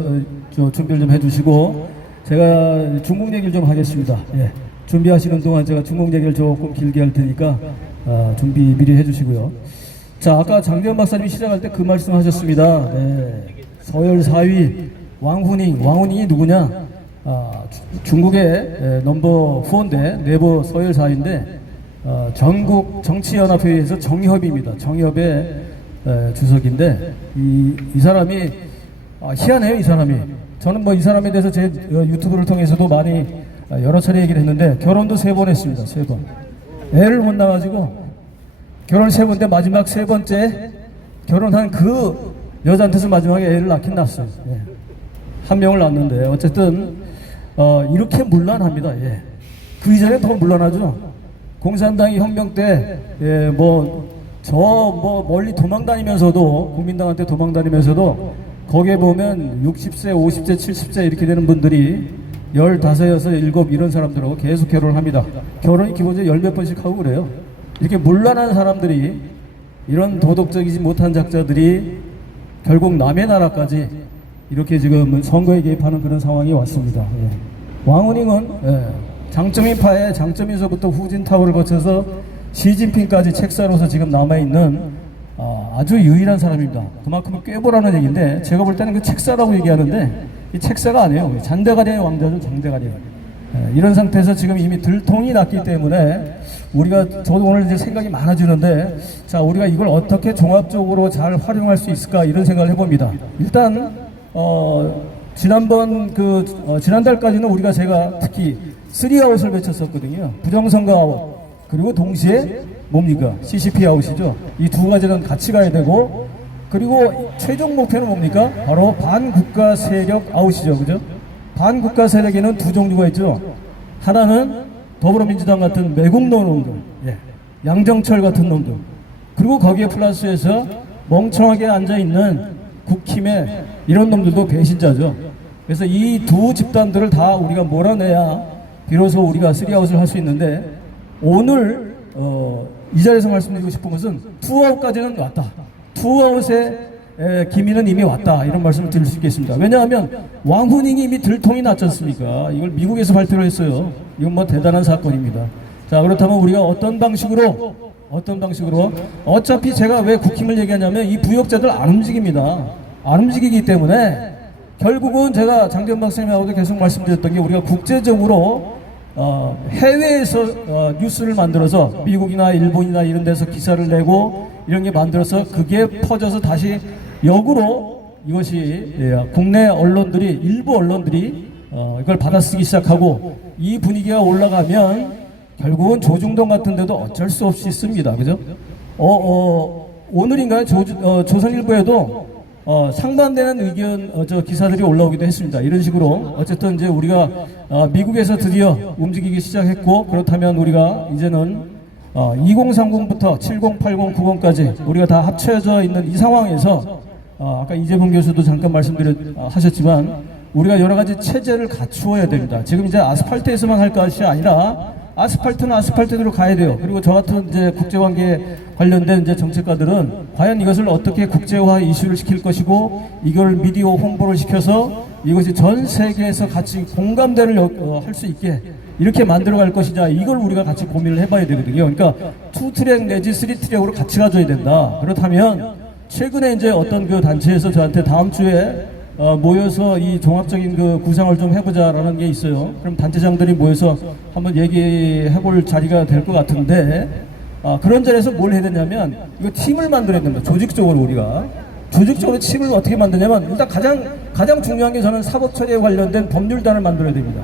준비를 좀 해주시고, 제가 중국 얘기를 좀 하겠습니다. 예. 준비하시는 동안 제가 중국 얘기를 조금 길게 할 테니까, 준비 미리 해주시고요. 자, 아까 장대현 박사님이 시작할 때 그 말씀 하셨습니다. 네. 서열 4위 왕훈잉이 누구냐? 중국의 넘버 4인데 내부 서열 4위인데 전국 정치연합회에서 정협입니다. 정협의 주석인데 이 사람이 희한해요. 이 사람이. 저는 뭐 이 사람에 대해서 제 유튜브를 통해서도 많이 여러 차례 얘기를 했는데 결혼도 3번 했습니다. 3번. 애를 못 낳아가지고 결혼 3번인데 마지막 3번째 결혼한 그 여자한테서 마지막에 애를 낳긴 낳았어요. 예. 한 명을 낳았는데 어쨌든 이렇게 문란합니다. 예. 그 이전에 더 문란하죠. 공산당이 혁명 때 멀리 도망다니면서도 국민당한테 도망다니면서도 거기에 보면 60세, 50세, 70세 이렇게 되는 분들이 15, 6, 7 이런 사람들하고 계속 결혼을 합니다. 결혼이 기본적으로 10몇 번씩 하고 그래요. 이렇게 문란한 사람들이, 이런 도덕적이지 못한 작자들이 결국 남의 나라까지 이렇게 지금 선거에 개입하는 그런 상황이 왔습니다. 예. 왕훈잉은 장쩌민파의 장쩌민서부터 후진타오를 거쳐서 시진핑까지 책사로서 지금 남아있는 아주 유일한 사람입니다. 그만큼 꾀보라는 얘기인데 제가 볼 때는 그 책사라고 얘기하는데 이 책사가 아니에요. 잔대가리의 왕자죠. 장대가리. 이런 상태에서 지금 이미 들통이 났기 때문에 저도 오늘 이제 생각이 많아지는데, 자, 우리가 이걸 어떻게 종합적으로 잘 활용할 수 있을까 이런 생각을 해봅니다. 일단 지난달까지는 제가 특히 3아웃을 외쳤었거든요. 부정선거 아웃, 그리고 동시에 뭡니까? CCP 아웃이죠. 이 두 가지는 같이 가야 되고, 그리고 최종 목표는 뭡니까? 바로 반국가 세력 아웃이죠. 그죠? 반국가 세력에는 두 종류가 있죠. 하나는 더불어민주당 같은 매국 놈들, 예. 양정철 같은 놈들, 그리고 거기에 플러스해서 멍청하게 앉아있는 국힘의 이런 놈들도 배신자죠. 그래서 이 두 집단들을 다 우리가 몰아내야 비로소 우리가 쓰리아웃을 할 수 있는데, 오늘 이 자리에서 말씀드리고 싶은 것은 투아웃까지는 왔다. 투아웃의 기미는 이미 왔다. 이런 말씀을 드릴 수 있겠습니다. 왜냐하면 왕후닝이 이미 들통이 났지 않습니까? 이걸 미국에서 발표를 했어요. 이건 뭐 대단한 사건입니다. 자, 그렇다면 우리가 어떤 방식으로 어차피 제가 왜 국힘을 얘기하냐면 이 부역자들 안 움직입니다. 안 움직이기 때문에 결국은 제가 장재원 박사님하고도 계속 말씀드렸던 게, 우리가 국제적으로 해외에서 뉴스를 만들어서 미국이나 일본이나 이런 데서 기사를 내고 이런 게 만들어서 그게 퍼져서 다시 역으로 이것이 국내 언론들이, 일부 언론들이 이걸 받아쓰기 시작하고 이 분위기가 올라가면 결국은 조중동 같은 데도 어쩔 수 없이 씁니다. 그죠? 오늘인가요? 조선일보에도 상반되는 의견 기사들이 올라오기도 했습니다. 이런 식으로 어쨌든 이제 우리가 미국에서 드디어 움직이기 시작했고, 그렇다면 우리가 이제는 2030부터 70, 80, 90까지 우리가 다 합쳐져 있는 이 상황에서 아까 이재봉 교수도 잠깐 하셨지만 우리가 여러 가지 체제를 갖추어야 됩니다. 지금 이제 아스팔트에서만 할 것이 아니라 아스팔트는 아스팔트대로 가야 돼요. 그리고 저 같은 이제 국제관계 관련된 이제 정책가들은 과연 이것을 어떻게 국제화 이슈를 시킬 것이고, 이걸 미디어 홍보를 시켜서 이것이 전 세계에서 같이 공감대를 할 수 있게 이렇게 만들어 갈 것이냐, 이걸 우리가 같이 고민을 해봐야 되거든요. 그러니까 2트랙 내지 3트랙으로 같이 가져야 된다. 그렇다면 최근에 이제 어떤 그 단체에서 저한테 다음 주에 모여서 이 종합적인 그 구상을 좀 해보자라는 게 있어요. 그럼 단체장들이 모여서 한번 얘기해볼 자리가 될 것 같은데, 그런 자리에서 뭘 해야 되냐면 이거 팀을 만들어야 됩니다. 조직적으로 우리가 조직적으로 팀을 어떻게 만드냐면, 일단 가장 중요한 게 저는 사법처리에 관련된 법률단을 만들어야 됩니다.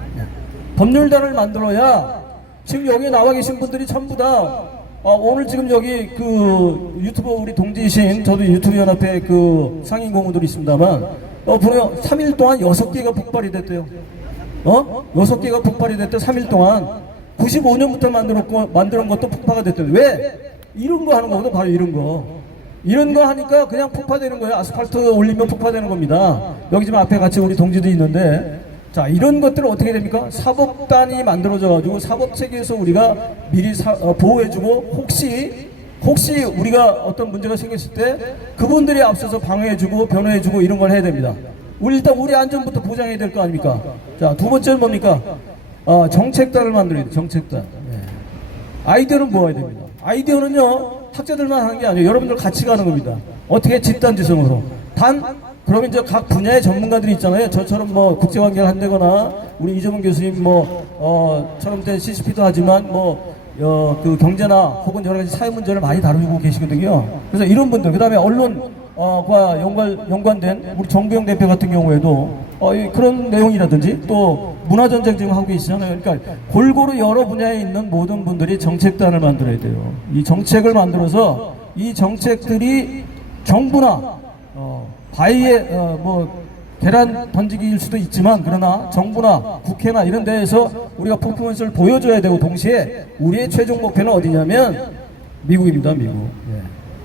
법률단을 만들어야 지금 여기 나와 계신 분들이 전부 다 오늘 지금 여기 그 유튜브 우리 동지이신, 저도 유튜브 연합회 그 상임 고문들이 있습니다만 보면 3일 동안 6개가 폭발이 됐대요. 6개가 폭발이 됐대. 3일 동안 95년부터 만들었던 것도 폭파가 됐대요. 왜? 이런 거 하는 거거든. 바로 이런 거 하니까 그냥 폭파되는 거예요. 아스팔트 올리면 폭파되는 겁니다. 여기 지금 앞에 같이 우리 동지도 있는데, 자, 이런 것들은 어떻게 됩니까? 사법단이 만들어져 가지고 사법체계에서 우리가 미리 보호해주고, 혹시 우리가 어떤 문제가 생겼을 때 그분들이 앞서서 방어해주고 변호해주고 이런 걸 해야 됩니다. 일단 우리 안전부터 보장해야 될 거 아닙니까? 자, 두 번째는 뭡니까? 정책단을 만들어야 돼요. 정책단. 아이디어는 모아야 됩니다. 아이디어는요, 학자들만 하는 게 아니에요. 여러분들 같이 가는 겁니다. 어떻게 집단지성으로. 그러면 이제 각 분야의 전문가들이 있잖아요. 저처럼 뭐 국제관계를 한다거나, 우리 이재봉 교수님 처럼 된 CCP도 하지만 그 경제나 혹은 여러 가지 사회 문제를 많이 다루고 계시거든요. 그래서 이런 분들, 그 다음에 언론과 연관된 우리 정부영 대표 같은 경우에도 그런 내용이라든지, 또 문화전쟁 지금 하고 계시잖아요. 그러니까 골고루 여러 분야에 있는 모든 분들이 정책단을 만들어야 돼요. 이 정책을 만들어서 이 정책들이 정부나 바위에 계란 던지기일 수도 있지만, 그러나 정부나 국회나 이런 데에서 우리가 퍼포먼스를 보여줘야 되고, 동시에 우리의 최종 목표는 어디냐면 미국입니다. 미국.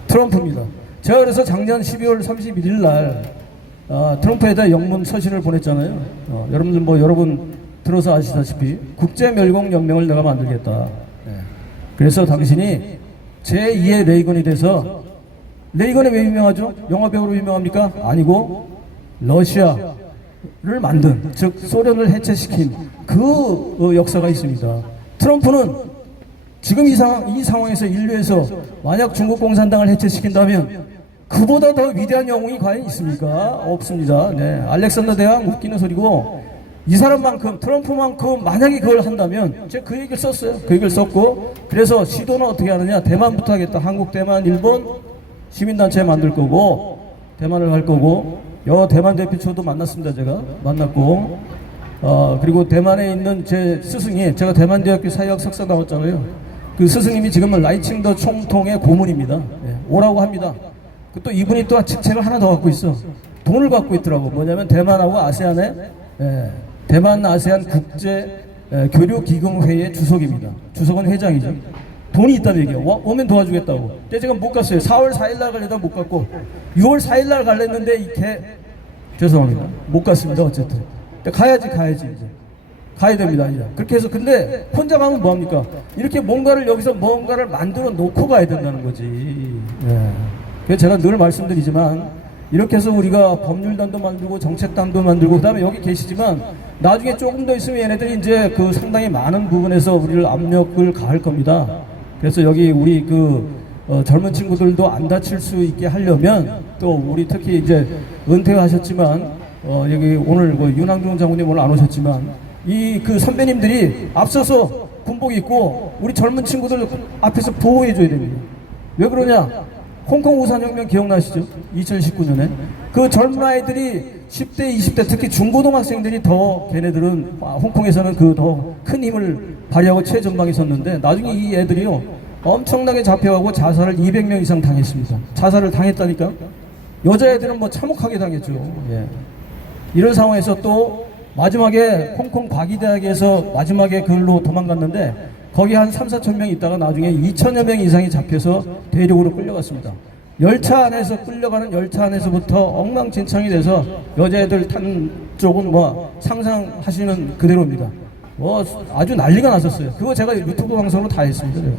트럼프입니다. 제가 그래서 작년 12월 31일 날 트럼프에다 영문 서신을 보냈잖아요. 여러분들 여러분 들어서 아시다시피 국제멸공연맹을 내가 만들겠다. 그래서 당신이 제2의 레이건이 돼서, 레이건이 왜 유명하죠? 영화배우로 유명합니까? 아니고 러시아를 만든, 즉 소련을 해체시킨 그 역사가 있습니다. 트럼프는 지금 이 상황에서 인류에서 만약 중국 공산당을 해체시킨다면 그보다 더 위대한 영웅이 과연 있습니까? 없습니다. 알렉산더 대왕 웃기는 소리고, 이 사람만큼, 트럼프만큼 만약에 그걸 한다면, 제가 그 얘기를 썼어요. 그 얘기를 썼고, 그래서 시도는 어떻게 하느냐? 대만부터 하겠다. 한국, 대만, 일본 시민단체 만들 거고, 대만을 갈 거고, 대만 대표초도 만났습니다. 제가 만났고, 그리고 대만에 있는 제 스승이, 제가 대만대학교 사회학 석사 나왔잖아요. 그 스승님이 지금은 라이칭더 총통의 고문입니다. 예, 오라고 합니다. 또 이분이 또 직책을 하나 더 갖고 있어. 돈을 갖고 있더라고. 뭐냐면 대만하고 아세안의 대만 아세안 국제 교류기금회의 주석입니다. 주석은 회장이죠. 돈이 있다는 얘기야. 오면 도와주겠다고. 근데 제가 못 갔어요. 4월 4일 날 가려다 못 갔고 6월 4일 날 갈랬는데 이게 죄송합니다. 못 갔습니다. 어쨌든. 근데 가야지 이제. 가야 됩니다. 이제. 그렇게 해서 근데 혼자 가면 뭐합니까? 이렇게 뭔가를 여기서 뭔가를 만들어 놓고 가야 된다는 거지. 예. 그래서 제가 늘 말씀드리지만 이렇게 해서 우리가 법률단도 만들고 정책단도 만들고 그다음에 여기 계시지만 나중에 조금 더 있으면 얘네들이 이제 그 상당히 많은 부분에서 우리를 압력을 가할 겁니다. 그래서 여기 우리 젊은 친구들도 안 다칠 수 있게 하려면 또 우리 특히 이제 은퇴하셨지만 여기 오늘 윤항중 장군님 오늘 안 오셨지만 이 선배님들이 앞서서 군복 입고 우리 젊은 친구들 앞에서 보호해줘야 됩니다. 왜 그러냐? 홍콩 우산혁명 기억나시죠? 2019년에 그 젊은 아이들이 10대, 20대 특히 중고등학생들이 더 걔네들은 홍콩에서는 더 큰 힘을 발휘하고 최전방에 섰는데 나중에 이 애들이요 엄청나게 잡혀가고 자살을 200명 이상 당했습니다. 자살을 당했다니까? 여자애들은 뭐 참혹하게 당했죠. 예. 이런 상황에서 또 마지막에 홍콩 과기대학에서 마지막에 그걸로 도망갔는데 거기 한 3, 4천 명 있다가 나중에 2천여 명 이상이 잡혀서 대륙으로 끌려갔습니다. 열차 안에서 끌려가는 열차 안에서부터 엉망진창이 돼서 여자애들 탄 쪽은 뭐 상상하시는 그대로입니다. 아주 난리가 났었어요. 그거 제가 유튜브 방송으로 다 했습니다. 제가.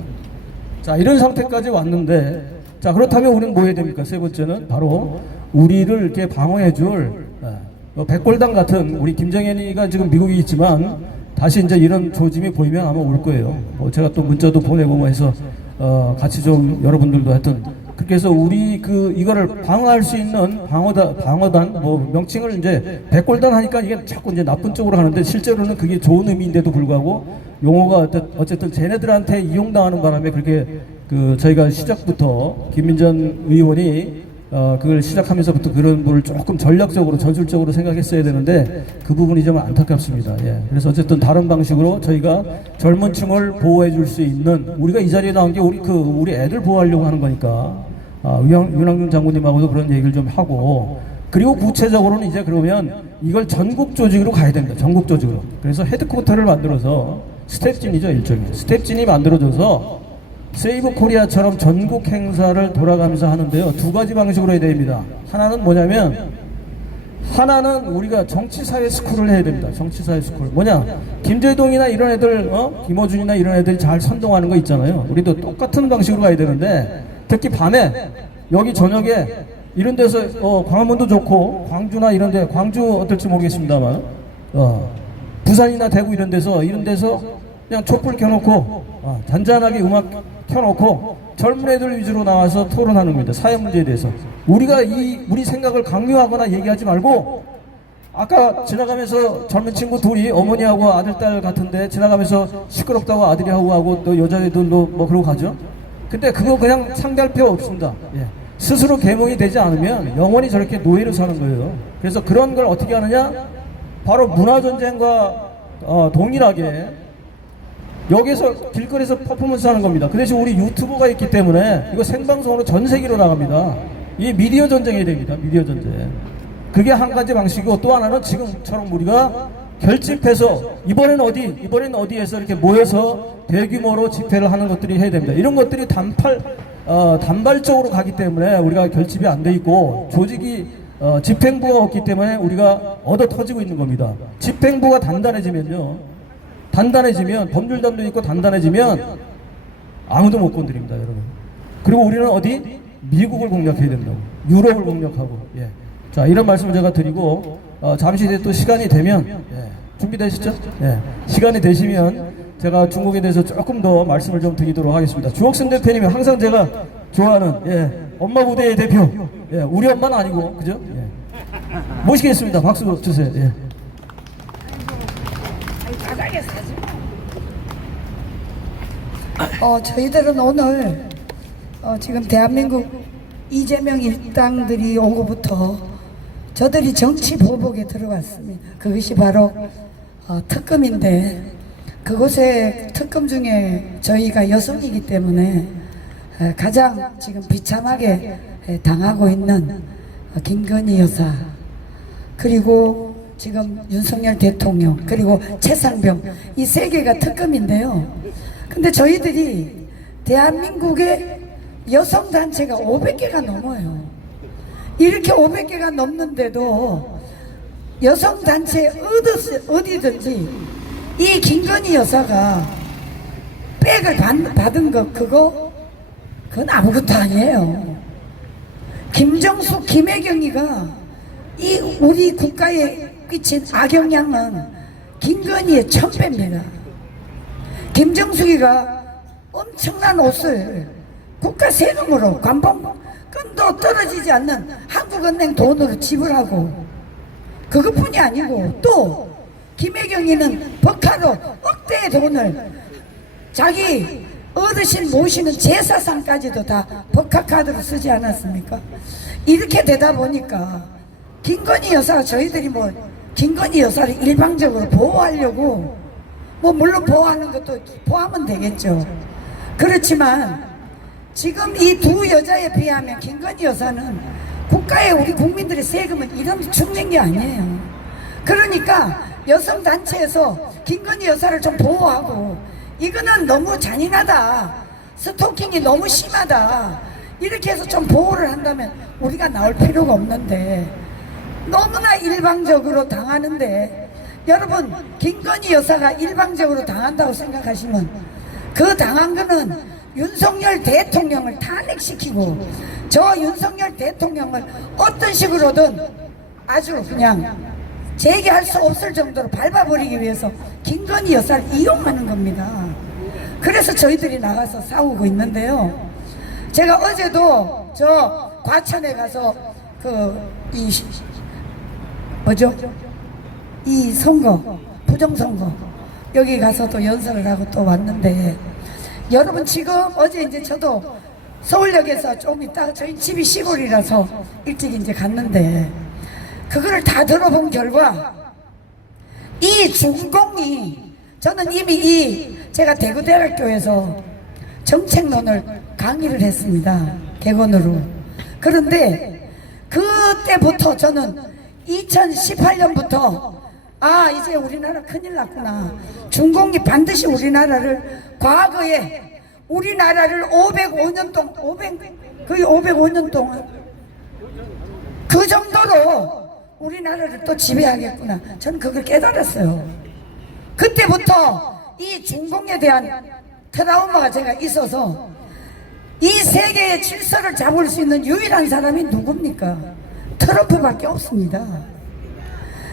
자, 이런 상태까지 왔는데 자, 그렇다면 우리는 뭐 해야 됩니까? 세 번째는 바로 우리를 이렇게 방어해줄 백골당 같은 우리 김정현이가 지금 미국에 있지만 다시 이제 이런 조짐이 보이면 아마 올 거예요. 제가 또 문자도 보내고 뭐 해서 같이 좀 여러분들도 하여튼 그렇게 해서 우리 이거를 방어할 수 있는 방어단 명칭을 이제 백골단 하니까 이게 자꾸 이제 나쁜 쪽으로 하는데 실제로는 그게 좋은 의미인데도 불구하고 용어가 어쨌든 쟤네들한테 이용당하는 바람에 그렇게 저희가 시작부터 김민전 의원이 그걸 시작하면서부터 그런 분을 조금 전략적으로 전술적으로 생각했어야 되는데 그 부분이 좀 안타깝습니다. 예. 그래서 어쨌든 다른 방식으로 저희가 젊은 층을 보호해 줄 수 있는 우리가 이 자리에 나온 게 우리 애들 보호하려고 하는 거니까 윤항중 장군님하고도 그런 얘기를 좀 하고 그리고 구체적으로는 이제 그러면 이걸 전국 조직으로 가야 됩니다. 전국 조직으로. 그래서 헤드쿼터를 만들어서 스텝진이죠 일종의 스텝진이 만들어져서 세이브 코리아처럼 전국 행사를 돌아가면서 하는데요. 두 가지 방식으로 해야 됩니다. 하나는 뭐냐면 하나는 우리가 정치사회 스쿨을 해야 됩니다. 정치사회 스쿨. 뭐냐? 김재동이나 이런 애들, 김어준이나 이런 애들이 잘 선동하는 거 있잖아요. 우리도 똑같은 방식으로 가야 되는데 특히 밤에 여기 저녁에 이런 데서 광화문도 좋고 광주나 이런 데 광주 어떨지 모르겠습니다만 부산이나 대구 이런 데서 그냥 촛불 켜놓고 잔잔하게 음악 켜놓고 젊은 애들 위주로 나와서 토론하는 겁니다. 사회 문제에 대해서 우리가 우리 생각을 강요하거나 얘기하지 말고 아까 지나가면서 젊은 친구 둘이 어머니하고 아들 딸 같은데 지나가면서 시끄럽다고 아들이 하고 또 여자애들도 뭐 그러고 가죠. 근데 그거 그냥 상대할 필요 없습니다. 예. 스스로 계몽이 되지 않으면 영원히 저렇게 노예로 사는 거예요. 그래서 그런 걸 어떻게 하느냐? 바로 문화전쟁과 동일하게 여기서 길거리에서 퍼포먼스 하는 겁니다. 그 대신 우리 유튜브가 있기 때문에 이거 생방송으로 전 세계로 나갑니다. 이 미디어 전쟁이 됩니다. 미디어 전쟁. 그게 한 가지 방식이고 또 하나는 지금처럼 우리가 결집해서 이번에는 어디에서 이렇게 모여서 대규모로 집회를 하는 것들이 해야 됩니다. 이런 것들이 단발적으로 가기 때문에 우리가 결집이 안 돼 있고 조직이 집행부가 없기 때문에 우리가 얻어 터지고 있는 겁니다. 집행부가 단단해지면 법률단도 있고 단단해지면 아무도 못 건드립니다, 여러분. 그리고 우리는 어디? 미국을 공략해야 된다고. 유럽을 공략하고. 예. 자, 이런 말씀을 제가 드리고 잠시 뒤에 또 시간이 되면 준비되시죠? 예. 시간이 되시면 제가 중국에 대해서 조금 더 말씀을 좀 드리도록 하겠습니다. 주옥순 대표님이 항상 제가 좋아하는 엄마 부대의 대표. 우리 엄마는 아니고 그죠? 모시겠습니다. 박수 주세요. 저희들은 오늘 지금 대한민국 이재명 일당들이 오고부터 저들이 정치 보복에 들어갔습니다. 그것이 바로 특검인데 그곳에 특검 중에 저희가 여성이기 때문에 가장 지금 비참하게 당하고 있는 김건희 여사, 그리고 지금 윤석열 대통령, 그리고 최상병, 이 세 개가 특검인데요. 근데 저희들이 대한민국의 여성단체가 500개가 넘어요. 이렇게 500개가 넘는데도 여성단체 어디든지 이 김건희 여사가 백을 받은 거 그건 아무것도 아니에요. 김정숙, 김혜경이가 이 우리 국가에 끼친 악영향은 김건희의 1000배입니다. 김정숙이가 엄청난 옷을 국가 세금으로 관봉권도 떨어지지 않는 한국은행 돈으로 지불하고, 그것뿐이 아니고 또 김혜경이는 법카로 억대의 돈을 자기 어르신 모시는 제사상까지도 다 법카카드로 쓰지 않았습니까? 이렇게 되다 보니까 김건희 여사, 저희들이 뭐 김건희 여사를 일방적으로 보호하려고 뭐 물론 보호하는 것도 포함은 되겠죠. 그렇지만 지금 이 두 여자에 비하면 김건희 여사는 국가에 우리 국민들의 세금은 이런 죽는 게 아니에요. 그러니까 여성단체에서 김건희 여사를 좀 보호하고, 이거는 너무 잔인하다, 스토킹이 너무 심하다, 이렇게 해서 좀 보호를 한다면 우리가 나올 필요가 없는데 너무나 일방적으로 당하는데, 여러분 김건희 여사가 일방적으로 당한다고 생각하시면 그 당한 거는 윤석열 대통령을 탄핵시키고, 저 윤석열 대통령을 어떤 식으로든 아주 그냥 재개할 수 없을 정도로 밟아버리기 위해서 김건희 여사를 이용하는 겁니다. 그래서 저희들이 나가서 싸우고 있는데요. 제가 어제도 저 과천에 가서 이 선거, 부정선거 여기 가서 또 연설을 하고 또 왔는데, 여러분 지금 어제 이제 저도 서울역에서 좀 있다가, 저희 집이 시골이라서 일찍 이제 갔는데, 그거를 다 들어본 결과 이 중공이, 저는 이미 제가 대구대학교에서 정책론을 강의를 했습니다, 객원으로. 그런데 그때부터 저는 2018년부터 이제 우리나라 큰일 났구나, 중공이 반드시 우리나라를, 과거에 우리나라를 505년 동안 거의 505년 동안 그 정도로 우리나라를 또 지배하겠구나, 저는 그걸 깨달았어요. 그때부터 이 중공에 대한 트라우마가 제가 있어서, 이 세계의 질서를 잡을 수 있는 유일한 사람이 누굽니까? 트럼프밖에 없습니다.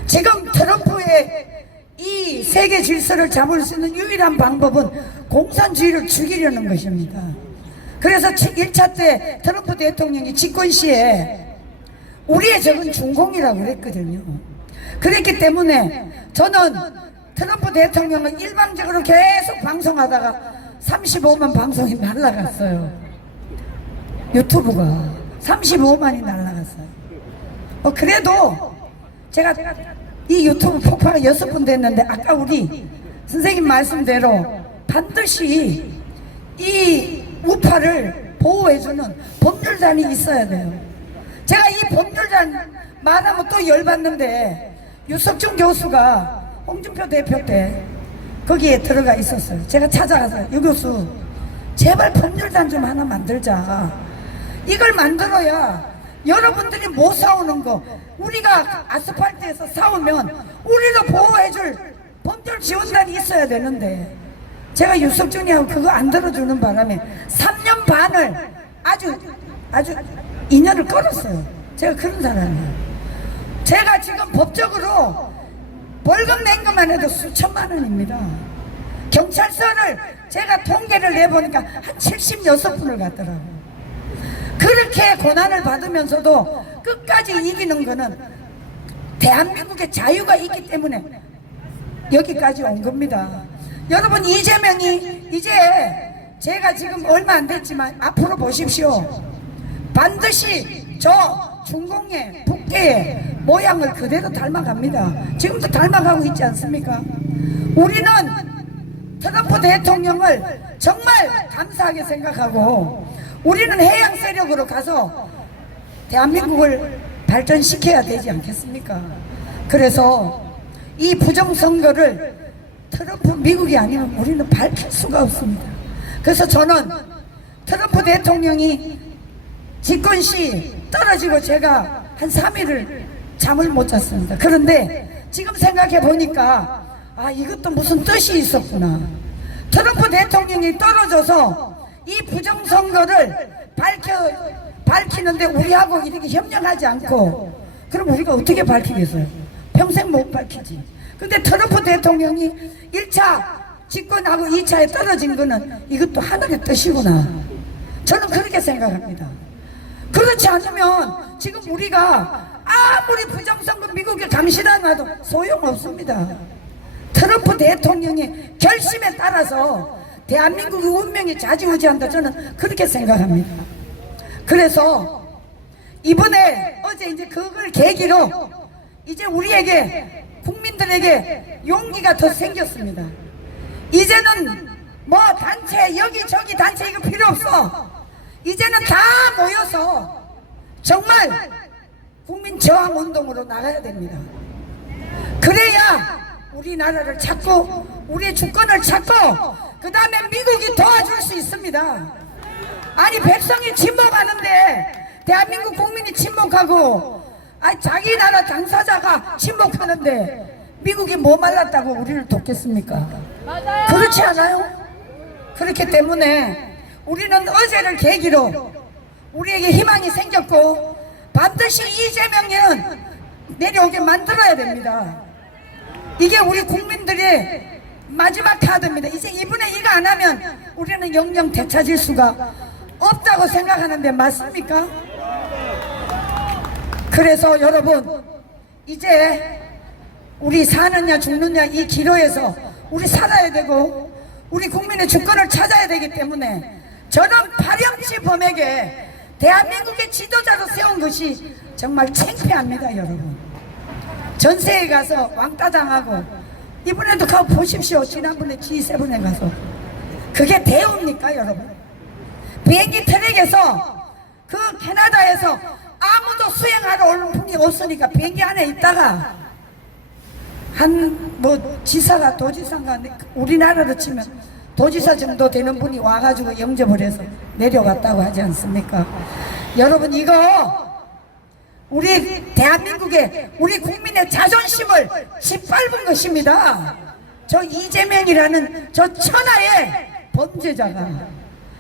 지금 트럼프의 이 세계 질서를 잡을 수 있는 유일한 방법은 공산주의를 죽이려는 것입니다. 그래서 1차 때 트럼프 대통령이 집권 시에 우리의 적은 중공이라고 그랬거든요. 그랬기 때문에 저는 트럼프 대통령은 일방적으로 계속 방송하다가 35만 방송이 날아갔어요. 유튜브가 35만이 날아갔어요. 그래도 제가 이 유튜브 폭파가 6번 됐는데, 아까 우리 선생님 말씀대로 반드시 이 우파를 보호해주는 법률단이 있어야 돼요. 제가 이 법률단 말하면 또 열받는데, 유석준 교수가 홍준표 대표 때 거기에 들어가 있었어요. 제가 찾아가서, 유 교수 제발 법률단 좀 하나 만들자. 이걸 만들어야 여러분들이 못 싸우는 거, 우리가 아스팔트에서 싸우면 우리도 보호해줄 법률 지원단이 있어야 되는데, 제가 유석준이하고 그거 안 들어주는 바람에 3년 반을 아주 인연을 끊었어요. 제가 그런 사람이에요. 제가 지금 법적으로 벌금 낸 것만 해도 수천만 원입니다. 경찰서를 제가 통계를 내보니까 한 76분을 갔더라고요. 그렇게 고난을 받으면서도 끝까지 이기는 거는 대한민국의 자유가 있기 때문에 여기까지 온 겁니다. 여러분, 이재명이 이제 제가 지금 얼마 안 됐지만 앞으로 보십시오. 반드시 저 중공의 북계의 모양을 그대로 닮아갑니다. 지금도 닮아가고 있지 않습니까? 우리는 트럼프 대통령을 정말 감사하게 생각하고 우리는 해양 세력으로 가서 대한민국을 발전시켜야 되지 않겠습니까? 그래서 이 부정선거를 트럼프 미국이 아니면 우리는 밝힐 수가 없습니다. 그래서 저는 트럼프 대통령이 집권 시 떨어지고 제가 한 3일을 잠을 못 잤습니다. 그런데 지금 생각해 보니까 아, 이것도 무슨 뜻이 있었구나. 트럼프 대통령이 떨어져서 이 부정선거를 밝히는데 우리하고 이렇게 협력하지 않고 그럼 우리가 어떻게 밝히겠어요? 평생 못 밝히지. 근데 트럼프 대통령이 1차 집권하고 2차에 떨어진 거는 이것도 하늘의 뜻이구나. 저는 그렇게 생각합니다. 그렇지 않으면 지금 우리가 아무리 부정선거 미국에 감시당해도 소용없습니다. 트럼프 대통령의 결심에 따라서 대한민국의 운명이 좌지우지한다. 저는 그렇게 생각합니다. 그래서 이번에 어제 이제 그걸 계기로 이제 우리에게 국민들에게 용기가 더 생겼습니다. 이제는 뭐 단체 여기저기 단체 이거 필요 없어. 이제는 다 모여서 정말 국민 저항 운동으로 나가야 됩니다. 그래야 우리나라를 찾고 우리의 주권을 찾고 그 다음에 미국이 도와줄 수 있습니다. 아니 백성이 침묵하는데 대한민국 국민이 침묵하고 아니 자기 나라 당사자가 침묵하는데 미국이 뭐 말랐다고 우리를 돕겠습니까? 그렇지 않아요? 그렇기 때문에 우리는 어제를 계기로 우리에게 희망이 생겼고 반드시 이재명은 내려오게 만들어야 됩니다. 이게 우리 국민들의 마지막 카드입니다. 이제 2분의 2가 안 하면 우리는 영영 되찾을 수가 없다고 생각하는데 맞습니까? 그래서 여러분 이제 우리 사느냐 죽느냐 이 기로에서 우리 살아야 되고 우리 국민의 주권을 찾아야 되기 때문에 저는 파렴치범에게 대한민국의 지도자로 세운 것이 정말 창피합니다. 여러분 전세에 가서 왕따 당하고 이번에도 가서 보십시오. 지난번에 G7에 가서 그게 대우입니까 여러분? 비행기 트랙에서 그 캐나다에서 아무도 수행하러 오는 분이 없으니까 비행기 안에 있다가 한 뭐 지사가 도지사가 우리나라로 치면 도지사 정도 되는 분이 와가지고 영접을 해서 내려갔다고 하지 않습니까? 여러분 이거 우리 대한민국의 우리 국민의 자존심을 짓밟은 것입니다. 저 이재명이라는 저 천하의 범죄자가.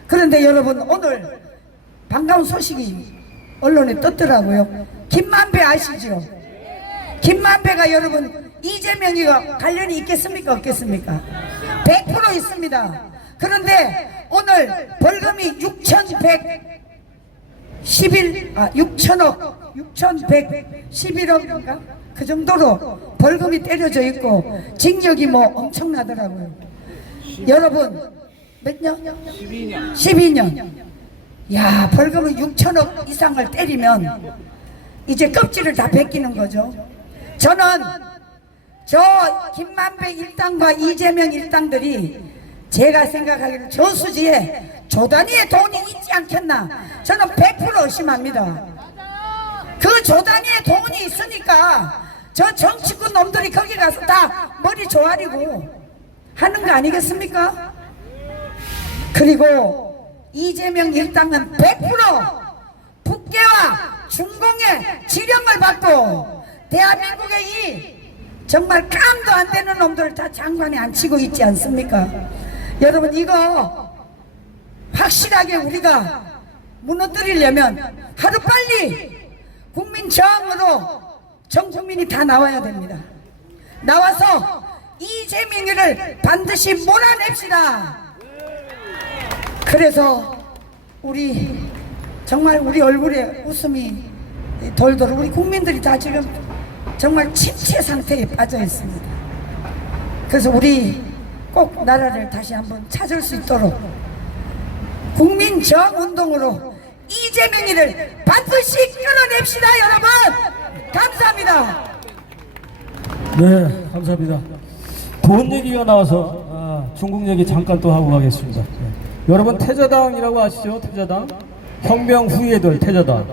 그런데 여러분 오늘 반가운 소식이 언론에 떴더라고요. 김만배 아시죠? 김만배가 여러분 이재명이가 관련이 있겠습니까? 없겠습니까? 100% 있습니다. 그런데 오늘 벌금이 6,111억인가? 그 정도로 벌금이 때려져 있고 징역이 뭐 엄청나더라고요. 여러분 몇 년? 12년. 야, 벌금을 6천억 이상을 때리면 이제 껍질을 다 벗기는 거죠. 저는 저 김만배 일당과 이재명 일당들이 제가 생각하기로 저수지에 조 단위의 돈이 있지 않겠나 저는 100% 의심합니다. 그 조 단위의 돈이 있으니까 저 정치꾼 놈들이 거기 가서 다 머리 조아리고 하는 거 아니겠습니까? 그리고 이재명 일당은 100% 북계와 중공의 지령을 받고 대한민국의 이 정말 깜도 안 되는 놈들 다 장관에 앉히고 있지 않습니까? 여러분 이거 확실하게 우리가 무너뜨리려면 하루빨리 국민 저항으로 전 국민이 다 나와야 됩니다. 나와서 이재명이를 반드시 몰아냅시다. 그래서 우리 정말 우리 얼굴에 웃음이 돌도록 우리 국민들이 다 지금 정말 침체 상태에 빠져 있습니다. 그래서 우리 꼭 나라를 다시 한번 찾을 수 있도록 국민 저항 운동으로 이재명이를 반드시 끌어냅시다. 여러분 감사합니다. 네, 감사합니다. 돈 얘기가 나와서 중국 얘기 잠깐 또 하고 가겠습니다. 여러분 태자당이라고 아시죠? 태자당? 혁명 후예들 태자당.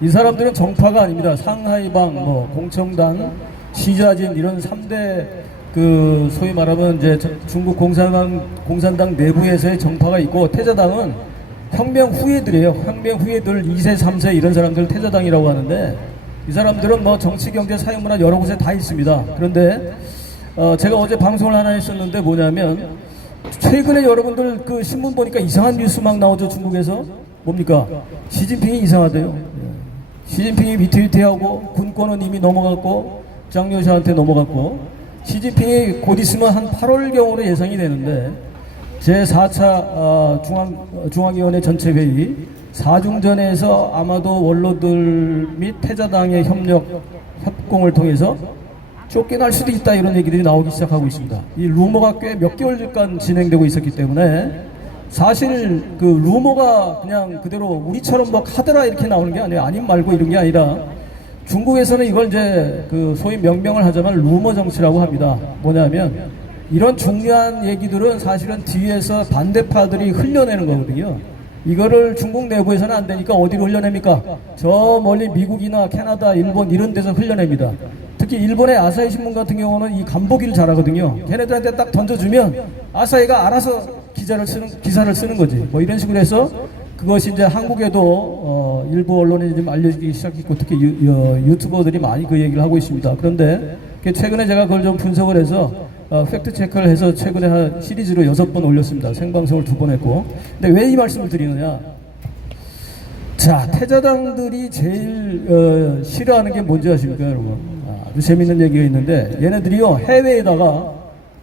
이 사람들은 정파가 아닙니다. 상하이방, 공청당, 시자진 이런 3대 그 소위 말하면 이제 중국 공산당 내부에서의 정파가 있고, 태자당은 혁명 후예들이에요. 혁명 후예들 2세, 3세 이런 사람들 태자당이라고 하는데, 이 사람들은 뭐 정치, 경제, 사회문화 여러 곳에 다 있습니다. 그런데 제가 어제 방송을 하나 했었는데 뭐냐면, 최근에 여러분들 그 신문 보니까 이상한 뉴스 막 나오죠. 중국에서 뭡니까? 시진핑이 이상하대요. 시진핑이 위태위태하고 군권은 이미 넘어갔고 장려샤한테 넘어갔고, 시진핑이 곧 있으면 한 8월경으로 예상이 되는데, 제4차 중앙위원회 전체회의 4중전에서 아마도 원로들 및 태자당의 협공을 통해서 쫓겨날 수도 있다, 이런 얘기들이 나오기 시작하고 있습니다. 이 루머가 꽤 몇 개월간 진행되고 있었기 때문에, 사실 그 루머가 그냥 그대로 우리처럼 뭐 카드라 이렇게 나오는 게 아니에요. 아님 말고 이런 게 아니라, 중국에서는 이걸 이제 그 소위 명명을 하자면 루머 정치라고 합니다. 뭐냐면, 이런 중요한 얘기들은 사실은 뒤에서 반대파들이 흘려내는 거거든요. 이거를 중국 내부에서는 안 되니까 어디로 흘려냅니까? 저 멀리 미국이나 캐나다, 일본 이런 데서 흘려냅니다. 특히 일본의 아사히 신문 같은 경우는 이 간보기를 잘하거든요. 걔네들한테 딱 던져주면 아사히가 알아서 기사를 쓰는 거지. 뭐 이런 식으로 해서 그것이 이제 한국에도 일부 언론에 좀 알려지기 시작했고, 특히 유튜버들이 많이 그 얘기를 하고 있습니다. 그런데 최근에 제가 그걸 좀 분석을 해서 팩트 체크를 해서 최근에 한 시리즈로 6번 올렸습니다. 생방송을 2번 했고. 근데 왜 이 말씀을 드리느냐? 자, 태자당들이 제일 싫어하는 게 뭔지 아십니까, 여러분? 아주 재밌는 얘기가 있는데, 얘네들이요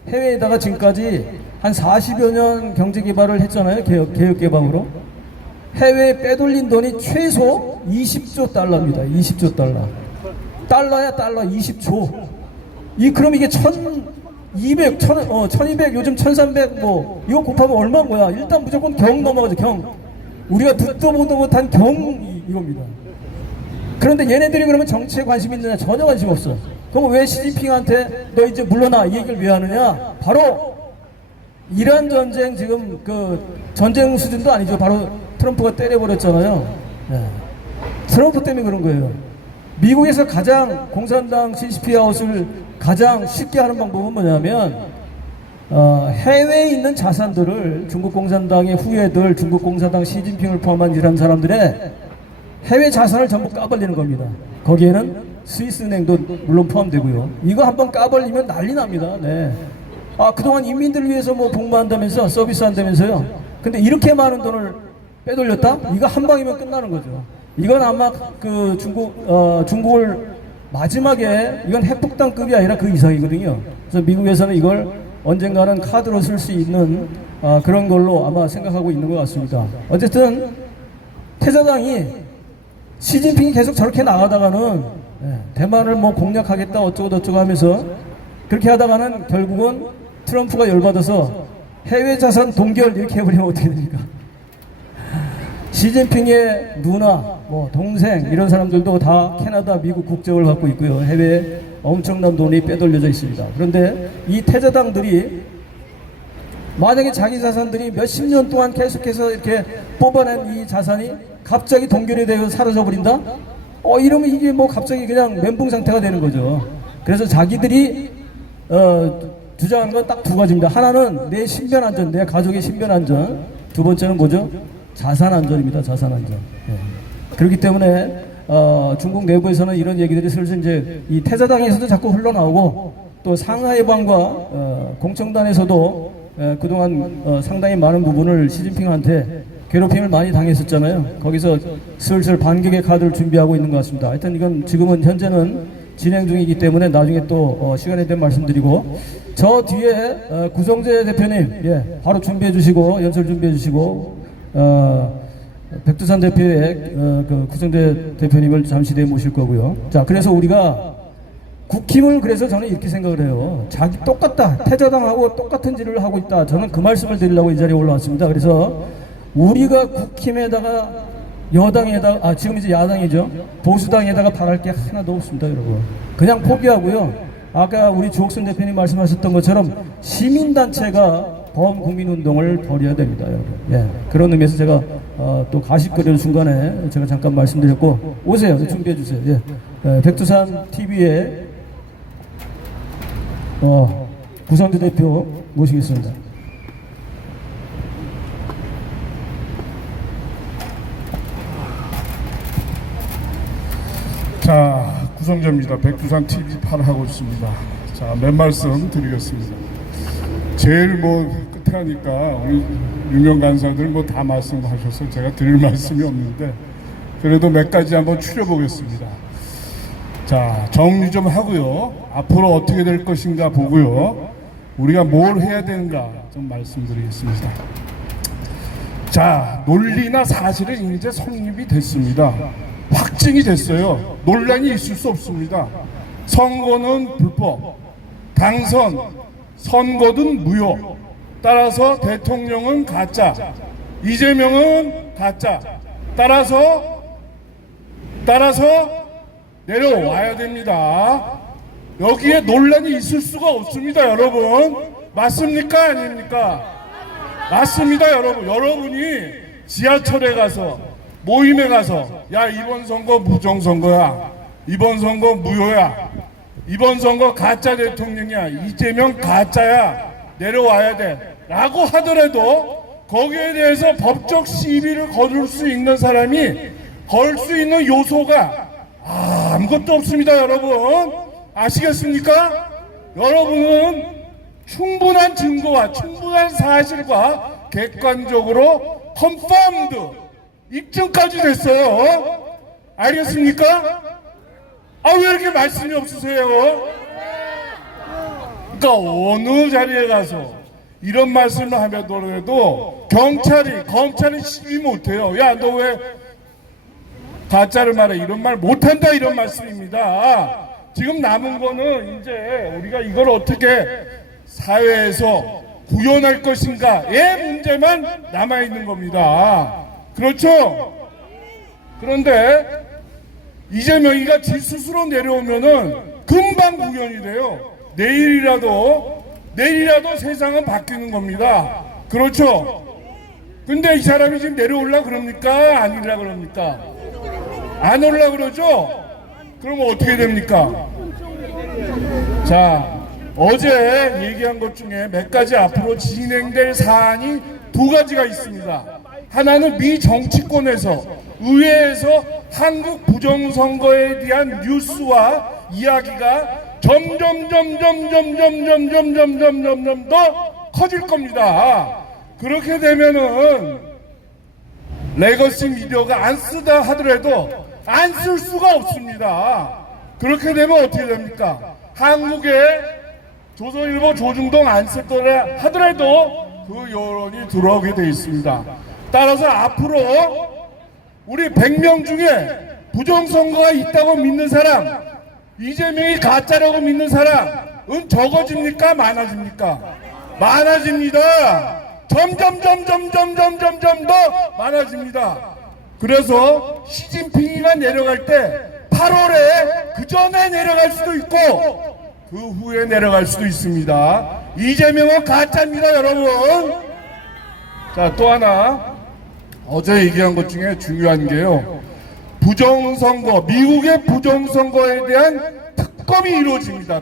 해외에다가 지금까지 한 40여 년 경제 개발을 했잖아요. 개혁 개방으로. 해외에 빼돌린 돈이 최소 20조 달러입니다. 20조 달러. 달러야 달러 20조. 그럼 이게 1200 요즘 1300 뭐 이거 곱하면 얼마인 거야? 일단 무조건 경 넘어가죠. 경. 우리가 듣도 보도 못한 경 이겁니다. 그런데 얘네들이 그러면 정치에 관심 있느냐? 전혀 관심 없어. 그럼 왜 시진핑한테 너 이제 물러나 이 얘기를 왜 하느냐? 바로 이란 전쟁, 지금 그 전쟁 수준도 아니죠. 바로 트럼프가 때려버렸잖아요. 트럼프 때문에 그런 거예요. 미국에서 가장 공산당 CCP아웃을 가장 쉽게 하는 방법은 뭐냐면, 해외에 있는 자산들을 중국 공산당의 후예들, 중국 공산당 시진핑을 포함한 이런 사람들의 해외 자산을 전부 까발리는 겁니다. 거기에는 스위스은행도 물론 포함되고요. 이거 한번 까발리면 난리 납니다. 네. 그동안 인민들을 위해서 뭐 복무한다면서, 서비스한다면서요. 근데 이렇게 많은 돈을 빼돌렸다? 이거 한 방이면 끝나는 거죠. 이건 아마 그 중국을 마지막에, 이건 핵폭탄급이 아니라 그 이상이거든요. 그래서 미국에서는 이걸 언젠가는 카드로 쓸 수 있는 그런 걸로 아마 생각하고 있는 것 같습니다. 어쨌든 태자당이 시진핑이 계속 저렇게 나가다가는 대만을 뭐 공략하겠다 어쩌고 저쩌고 하면서 그렇게 하다가는 결국은 트럼프가 열받아서 해외 자산 동결 이렇게 해버리면 어떻게 됩니까? 시진핑의 누나, 뭐 동생 이런 사람들도 다 캐나다, 미국 국적을 갖고 있고요. 해외에 엄청난 돈이 빼돌려져 있습니다. 그런데 이 태자당들이 만약에 자기 자산들이 몇십 년 동안 계속해서 이렇게 뽑아낸 이 자산이 갑자기 동결이 되고 사라져 버린다? 이러면 이게 뭐 갑자기 그냥 멘붕 상태가 되는 거죠. 그래서 자기들이 주장하는 건 딱 두 가지입니다. 하나는 내 신변 안전, 내 가족의 신변 안전. 두 번째는 뭐죠? 자산 안전입니다. 자산 안전. 그렇기 때문에 중국 내부에서는 이런 얘기들이 슬슬 이제 이 태자당에서도 자꾸 흘러나오고, 또 상하이방과 공청단에서도 그동안 상당히 많은 부분을 시진핑한테 괴롭힘을 많이 당했었잖아요. 거기서 슬슬 반격의 카드를 준비하고 있는 것 같습니다. 하여튼 이건 지금은 현재는 진행 중이기 때문에 나중에 또 시간에 대한 말씀드리고, 저 뒤에 구성재 대표님 바로 준비해 주시고 연설 준비해 주시고, 백두산 대표의 그 구성재 대표님을 잠시 뒤에 모실 거고요. 자, 그래서 우리가 국힘을, 그래서 저는 이렇게 생각을 해요. 자기 똑같다, 태자당하고 똑같은 짓을 하고 있다. 저는 그 말씀을 드리려고 이 자리에 올라왔습니다. 그래서 우리가 국힘에다가 지금 이제 야당이죠. 보수당에다가 바랄 게 하나도 없습니다, 여러분. 그냥 포기하고요. 아까 우리 주옥순 대표님 말씀하셨던 것처럼 시민단체가 범국민운동을 벌여야 됩니다, 여러분. 예, 그런 의미에서 제가 또 가십거리를 중간에 제가 잠깐 말씀드렸고, 오세요. 준비해 주세요. 예. 백두산 TV의 구성주 대표 모시겠습니다. 자, 구성자입니다. 백두산 TV 8 하고 있습니다. 자, 몇 말씀 드리겠습니다. 제일 끝에 하니까 우리 유명 간사들 다 말씀하셔서 제가 드릴 말씀이 없는데 그래도 몇 가지 한번 추려보겠습니다. 자, 정리 좀 하고요. 앞으로 어떻게 될 것인가 보고요. 우리가 뭘 해야 되는가 좀 말씀드리겠습니다. 자, 논리나 사실은 이제 성립이 됐습니다. 확증이 됐어요. 논란이 있을 수 없습니다. 선거는 불법, 당선, 선거든 무효. 따라서 대통령은 가짜, 이재명은 가짜. 따라서 내려와야 됩니다. 여기에 논란이 있을 수가 없습니다, 여러분. 맞습니까? 아닙니까? 맞습니다, 여러분. 여러분이 지하철에 가서 모임에 가서 야, 이번 선거 부정선거야, 이번 선거 무효야, 이번 선거 가짜 대통령이야, 이재명 가짜야, 내려와야 돼 라고 하더라도 거기에 대해서 법적 시비를 걸을 수 있는 사람이 걸 수 있는 요소가 아무것도 없습니다, 여러분. 아시겠습니까? 여러분은 충분한 증거와 충분한 사실과 객관적으로 confirmed 입증까지 됐어요. 알겠습니까? 왜 이렇게 말씀이 없으세요? 그러니까 어느 자리에 가서 이런 말씀을 하더라도 검찰이 시비 못해요. 야, 너 왜 가짜를 말해? 이런 말 못한다, 이런 말씀입니다. 지금 남은 거는 이제 우리가 이걸 어떻게 사회에서 구현할 것인가의 문제만 남아있는 겁니다. 그렇죠? 그런데 이재명이가 지 스스로 내려오면은 금방 구현이 돼요. 내일이라도 세상은 바뀌는 겁니다. 그렇죠? 근데 이 사람이 지금 내려올라 그럽니까? 아니라 그럽니까? 안 올라 그러죠? 그러면 어떻게 됩니까? 자, 어제 얘기한 것 중에 몇 가지 앞으로 진행될 사안이 두 가지가 있습니다. 하나는 미 정치권에서, 의회에서 한국 부정선거에 대한 뉴스와 이야기가 점점 더 커질 겁니다. 그렇게 되면은 레거시 미디어가 안 쓰다 하더라도 안 쓸 수가 없습니다. 그렇게 되면 어떻게 됩니까? 한국에 조선일보, 조중동 안 쓸 거라 하더라도 그 여론이 들어오게 돼 있습니다. 따라서 앞으로 우리 100명 중에 부정선거가 있다고 믿는 사람, 이재명이 가짜라고 믿는 사람은 적어집니까? 많아집니까? 많아집니다. 점점 더 많아집니다. 그래서 시진핑이가 내려갈 때 8월에 그 전에 내려갈 수도 있고 그 후에 내려갈 수도 있습니다. 이재명은 가짜입니다, 여러분. 자, 또 하나 어제 얘기한 것 중에 중요한 게요, 부정선거, 미국의 부정선거에 대한 특검이 이루어집니다.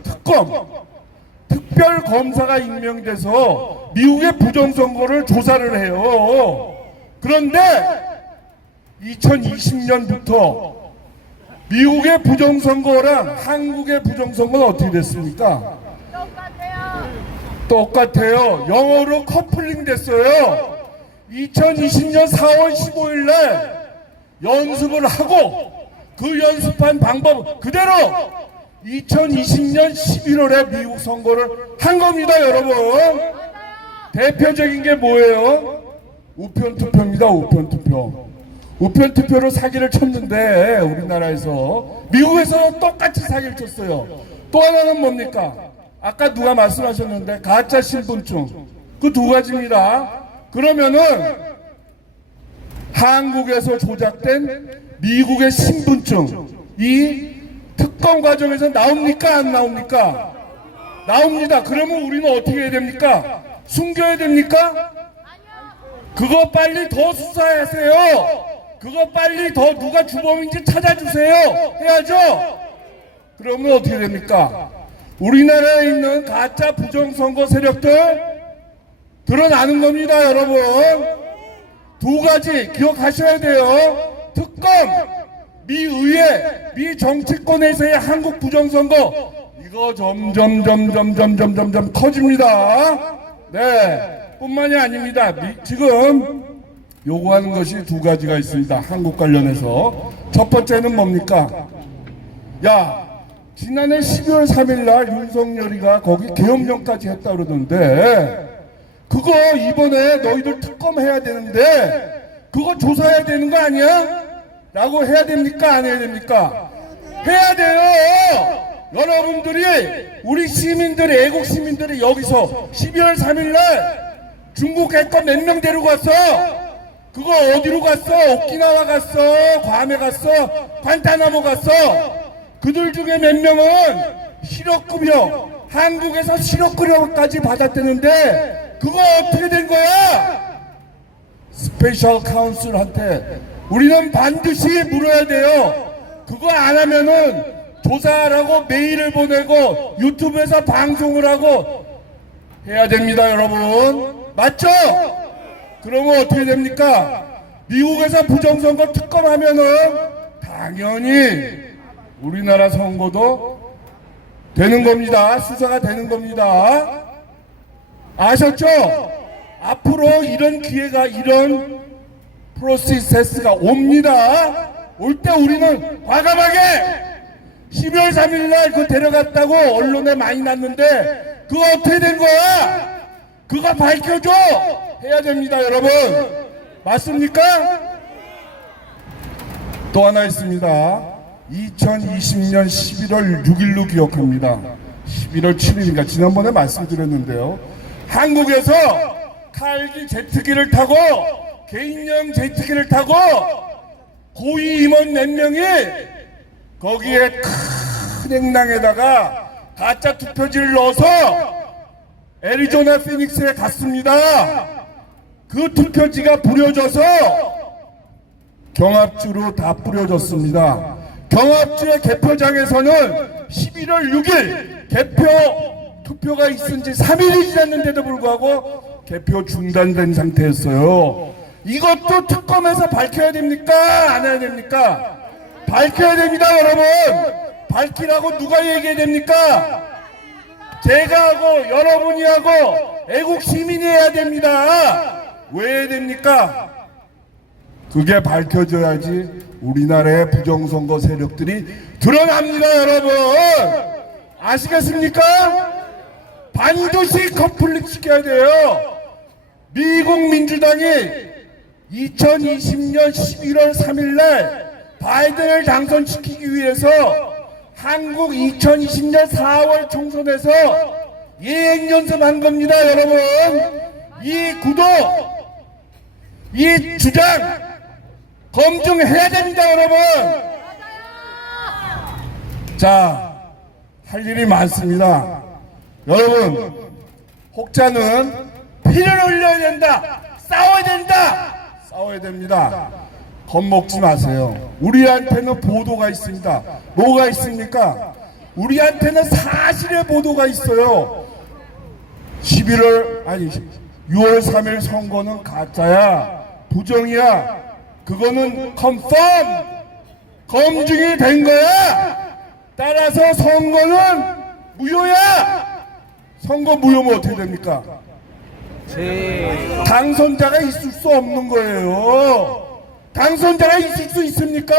특별검사가 임명돼서 미국의 부정선거를 조사를 해요. 그런데 2020년부터 미국의 부정선거랑 한국의 부정선거는 어떻게 됐습니까? 똑같아요. 영어로 커플링 됐어요. 2020년 4월 15일 날 연습을 하고 그 연습한 방법 그대로 2020년 11월에 미국 선거를 한 겁니다, 여러분. 대표적인 게 뭐예요? 우편투표입니다, 우편투표. 우편투표로 사기를 쳤는데 우리나라에서, 미국에서 똑같이 사기를 쳤어요. 또 하나는 뭡니까? 아까 누가 말씀하셨는데 가짜 신분증, 그 두 가지입니다. 그러면은 한국에서 조작된 미국의 신분증, 이 특검 과정에서 나옵니까? 안 나옵니까? 나옵니다. 그러면 우리는 어떻게 해야 됩니까? 숨겨야 됩니까? 그거 빨리 더 수사하세요. 그거 빨리 더 누가 주범인지 찾아주세요. 해야죠. 그러면 어떻게 됩니까? 우리나라에 있는 가짜 부정선거 세력들 드러나는 겁니다, 여러분. 두 가지 기억하셔야 돼요. 특검, 미 의회, 미 정치권에서의 한국 부정선거, 이거 점점 커집니다. 네, 뿐만이 아닙니다. 지금 요구하는 것이 두 가지가 있습니다. 한국 관련해서. 첫 번째는 뭡니까? 야, 지난해 12월 3일 날 윤석열이가 거기 계엄령까지 했다 그러던데, 그거 이번에 너희들 특검해야 되는데 그거 조사해야 되는 거 아니야? 라고 해야 됩니까? 안 해야 됩니까? 해야 돼요. 여러분들이, 우리 시민들이, 애국 시민들이 여기서 12월 3일 날 중국 해커 몇 명 데리고 갔어? 그거 어디로 갔어? 오키나와 갔어? 괌에 갔어? 관타나모 갔어? 그들 중에 몇 명은 실업급여, 한국에서 실업급여까지 받았다는데 그거 어떻게 된 거야? 스페셜 카운슬한테 우리는 반드시 물어야 돼요. 그거 안 하면은 조사하라고 메일을 보내고 유튜브에서 방송을 하고 해야 됩니다, 여러분. 맞죠? 그러면 어떻게 됩니까? 미국에서 부정선거 특검하면은 당연히 우리나라 선거도 되는 겁니다. 수사가 되는 겁니다. 아셨죠? 앞으로 이런 기회가, 이런 프로세스가 옵니다. 올 때 우리는 과감하게 12월 3일 날 그거 데려갔다고 언론에 많이 났는데 그거 어떻게 된 거야? 그거 밝혀줘! 해야 됩니다, 여러분. 맞습니까? 또 하나 있습니다. 2020년 11월 6일로 기억합니다. 11월 7일인가 지난번에 말씀드렸는데요. 한국에서 칼기 제트기를 타고, 개인용 제트기를 타고 고위 임원 몇 명이 거기에 큰 행랑에다가 가짜 투표지를 넣어서 애리조나 피닉스에 갔습니다. 그 투표지가 뿌려져서 경합주로 다 뿌려졌습니다. 경합주의 개표장에서는 11월 6일 개표 투표가 있은 지 3일이 지났는데도 불구하고 개표 중단된 상태였어요. 이것도 특검에서 밝혀야 됩니까? 안 해야 됩니까? 밝혀야 됩니다, 여러분. 밝히라고 누가 얘기해야 됩니까? 제가 하고 여러분이 하고 애국 시민이 해야 됩니다. 왜 해야 됩니까? 그게 밝혀져야지 우리나라의 부정선거 세력들이 드러납니다, 여러분. 아시겠습니까? 반드시 컴플릿 시켜야 돼요. 미국 민주당이 2020년 11월 3일 날 바이든을 당선시키기 위해서 한국 2020년 4월 총선에서 예행연습한 겁니다, 여러분. 이 구도, 이 주장 검증해야 됩니다, 여러분. 자, 할 일이 많습니다. 여러분, 혹자는 피를 흘려야 된다, 싸워야 된다, 싸워야 됩니다. 겁먹지 마세요. 우리한테는 보도가 있습니다. 뭐가 있습니까? 우리한테는 사실의 보도가 있어요. 6월 3일 선거는 가짜야, 부정이야. 그거는 컨펌, 검증이 된 거야. 따라서 선거는 무효야. 선거 무효면 어떻게 됩니까? 당선자가 있을 수 없는 거예요. 당선자가 있을 수 있습니까?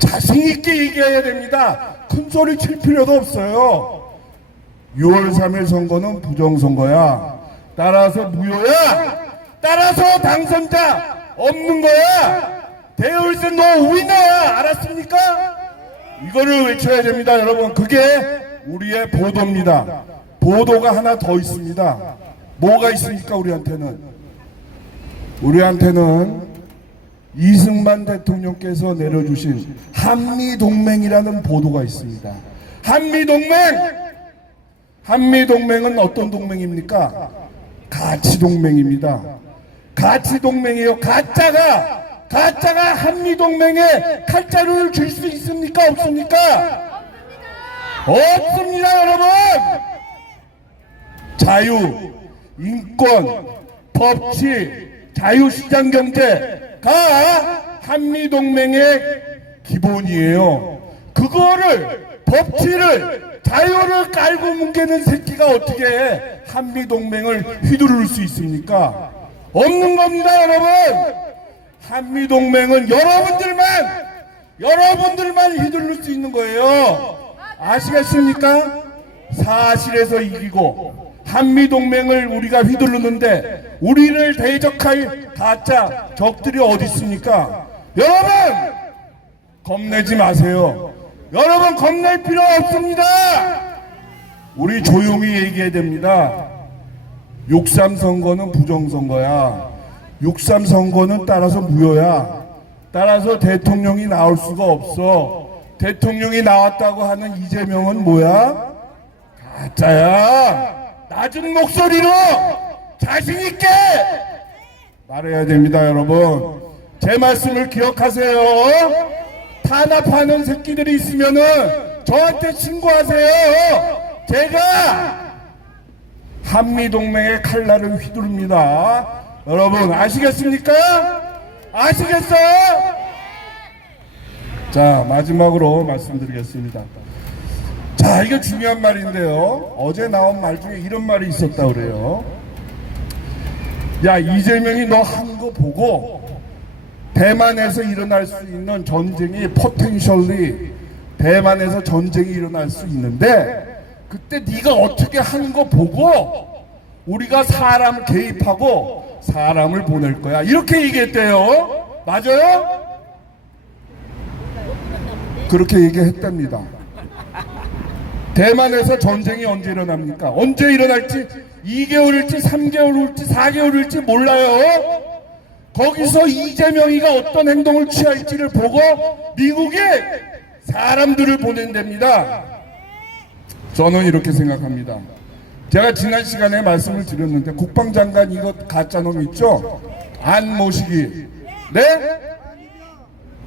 자신있게 얘기해야 됩니다. 큰 소리 칠 필요도 없어요. 6월 3일 선거는 부정선거야. 따라서 무효야. 따라서 당선자 없는 거야. There is no winner. 알았습니까? 이거를 외쳐야 됩니다, 여러분. 그게 우리의 보도입니다. 보도가 하나 더 있습니다. 뭐가 있습니까, 우리한테는? 우리한테는 이승만 대통령께서 내려주신 한미동맹이라는 보도가 있습니다. 한미동맹, 한미동맹은 어떤 동맹입니까? 가치동맹입니다. 가치동맹이에요. 가짜가 한미동맹에 칼자루를 줄 수 있습니까? 없습니까? 없습니다, 여러분! 자유, 인권, 법치, 자유시장 경제가 한미동맹의 기본이에요. 그거를, 법치를, 자유를 깔고 뭉개는 새끼가 어떻게 한미동맹을 휘두를 수 있습니까? 없는 겁니다, 여러분! 한미동맹은 여러분들만 휘둘릴 수 있는 거예요. 아시겠습니까? 사실에서 이기고 한미동맹을 우리가 휘두르는데 우리를 대적할 가짜 적들이 어디 있습니까? 여러분! 겁내지 마세요. 여러분 겁낼 필요 없습니다. 우리 조용히 얘기해야 됩니다. 6.3 선거는 부정선거야. 6.3 선거는 따라서 무효야. 따라서 대통령이 나올 수가 없어. 대통령이 나왔다고 하는 이재명은 뭐야? 가짜야. 낮은 목소리로 자신있게 말해야 됩니다, 여러분. 제 말씀을 기억하세요. 탄압하는 새끼들이 있으면은 저한테 신고하세요. 제가 한미동맹의 칼날을 휘두릅니다. 여러분 아시겠습니까? 아시겠어요? 자, 마지막으로 말씀드리겠습니다. 자, 이게 중요한 말인데요. 어제 나온 말 중에 이런 말이 있었다 그래요. 야, 이재명이 너 한 거 보고 대만에서 일어날 수 있는 전쟁이 포텐셜리 대만에서 전쟁이 일어날 수 있는데 그때 네가 어떻게 하는 거 보고 우리가 사람을 개입하고 사람을 보낼 거야. 이렇게 얘기했대요. 맞아요? 그렇게 얘기했답니다. 대만에서 전쟁이 언제 일어납니까? 언제 일어날지 2개월일지 3개월일지 4개월일지 몰라요. 거기서 이재명이가 어떤 행동을 취할지를 보고 미국에 사람들을 보낸답니다. 저는 이렇게 생각합니다. 제가 지난 시간에 말씀을 드렸는데 국방장관 이거 가짜놈 있죠? 안모시기, 네?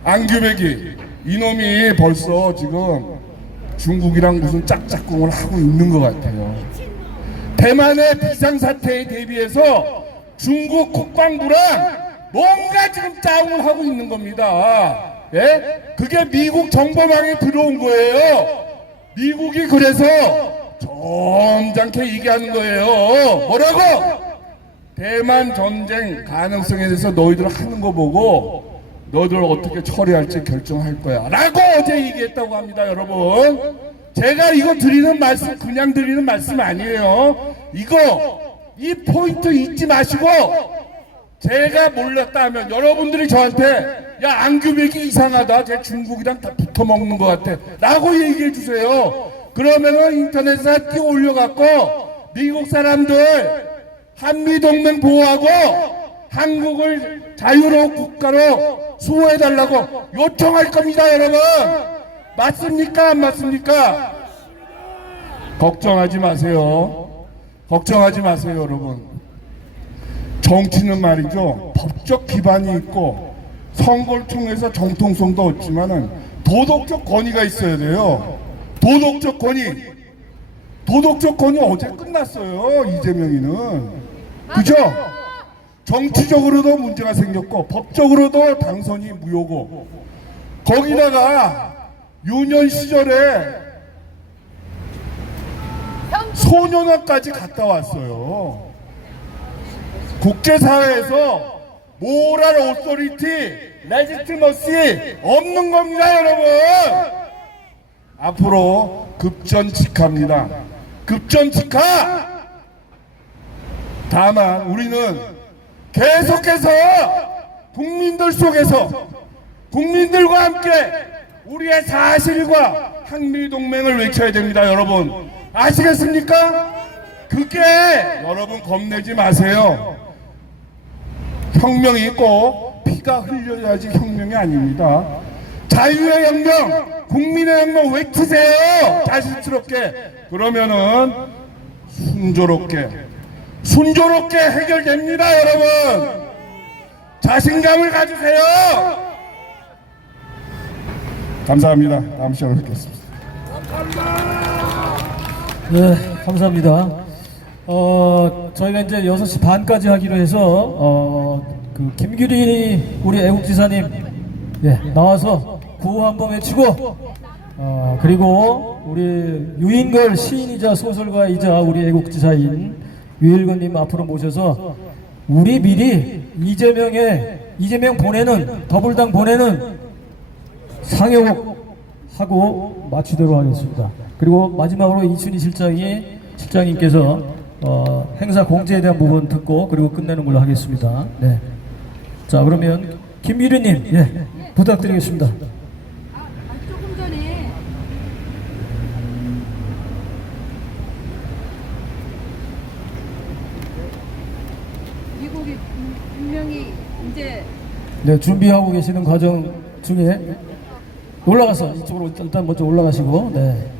안규백이 이놈이 벌써 지금 중국이랑 무슨 짝짝꿍을 하고 있는 것 같아요. 대만의 비상사태에 대비해서 중국 국방부랑 뭔가 지금 짜움을 하고 있는 겁니다. 예? 그게 미국 정보망에 들어온 거예요. 미국이 그래서 점잖게 얘기하는 거예요. 뭐라고? 대만 전쟁 가능성에 대해서 너희들 하는 거 보고 너희들 어떻게 처리할지 결정할 거야 라고 어제 얘기했다고 합니다. 여러분, 제가 이거 드리는 말씀 그냥 드리는 말씀 아니에요. 이 포인트 잊지 마시고 제가 몰랐다 하면 여러분들이 저한테 야, 안규백이 이상하다, 쟤 중국이랑 다 붙어먹는 것 같아 라고 얘기해 주세요. 그러면은 인터넷에 띄워 올려갖고 미국 사람들 한미동맹 보호하고 한국을 자유로운 국가로 수호해달라고 요청할 겁니다. 여러분 맞습니까? 안 맞습니까? 걱정하지 마세요. 걱정하지 마세요. 여러분, 정치는 말이죠, 법적 기반이 있고 선거를 통해서 정통성도 얻지만은 도덕적 권위가 있어야 돼요. 도덕적 권위 어제 끝났어요. 이재명이는, 그죠? 정치적으로도 문제가 생겼고 법적으로도 당선이 무효고, 거기다가 유년 시절에 소년원까지 갔다 왔어요. 국제사회에서 모랄 오소리티, 레지티머시 없는 겁니다. 여러분, 앞으로 급전직하입니다. 급전직하. 다만 우리는 계속해서 국민들 속에서 국민들과 함께 우리의 사실과 한미동맹을 외쳐야 됩니다. 여러분 아시겠습니까? 그게 여러분 겁내지 마세요. 혁명이 꼭 피가 흘려야지 혁명이 아닙니다. 자유의 혁명, 국민의 혁명 외치세요. 자신스럽게. 그러면은 순조롭게 해결됩니다, 여러분. 자신감을 가지세요. 감사합니다. 다음 시간에 뵙겠습니다. 네, 감사합니다. 저희가 이제 6시 반까지 하기로 해서, 그, 김규리 우리 애국지사님, 예, 나와서 구호 한번 외치고, 그리고 우리 유인걸 시인이자 소설가이자 우리 애국지사인 유일건님 앞으로 모셔서 우리 미리 이재명 보내는, 더불당 보내는 상여곡 하고 마치도록 하겠습니다. 그리고 마지막으로 이춘희 실장님께서 행사 공지에 대한 부분 듣고 그리고 끝내는 걸로 하겠습니다. 네. 자, 그러면 김유리님, 예, 부탁드리겠습니다. 조금 전에 미국이 분명히 이제 네, 준비하고 계시는 과정 중에 올라가서 이쪽으로 일단 먼저 올라가시고, 네.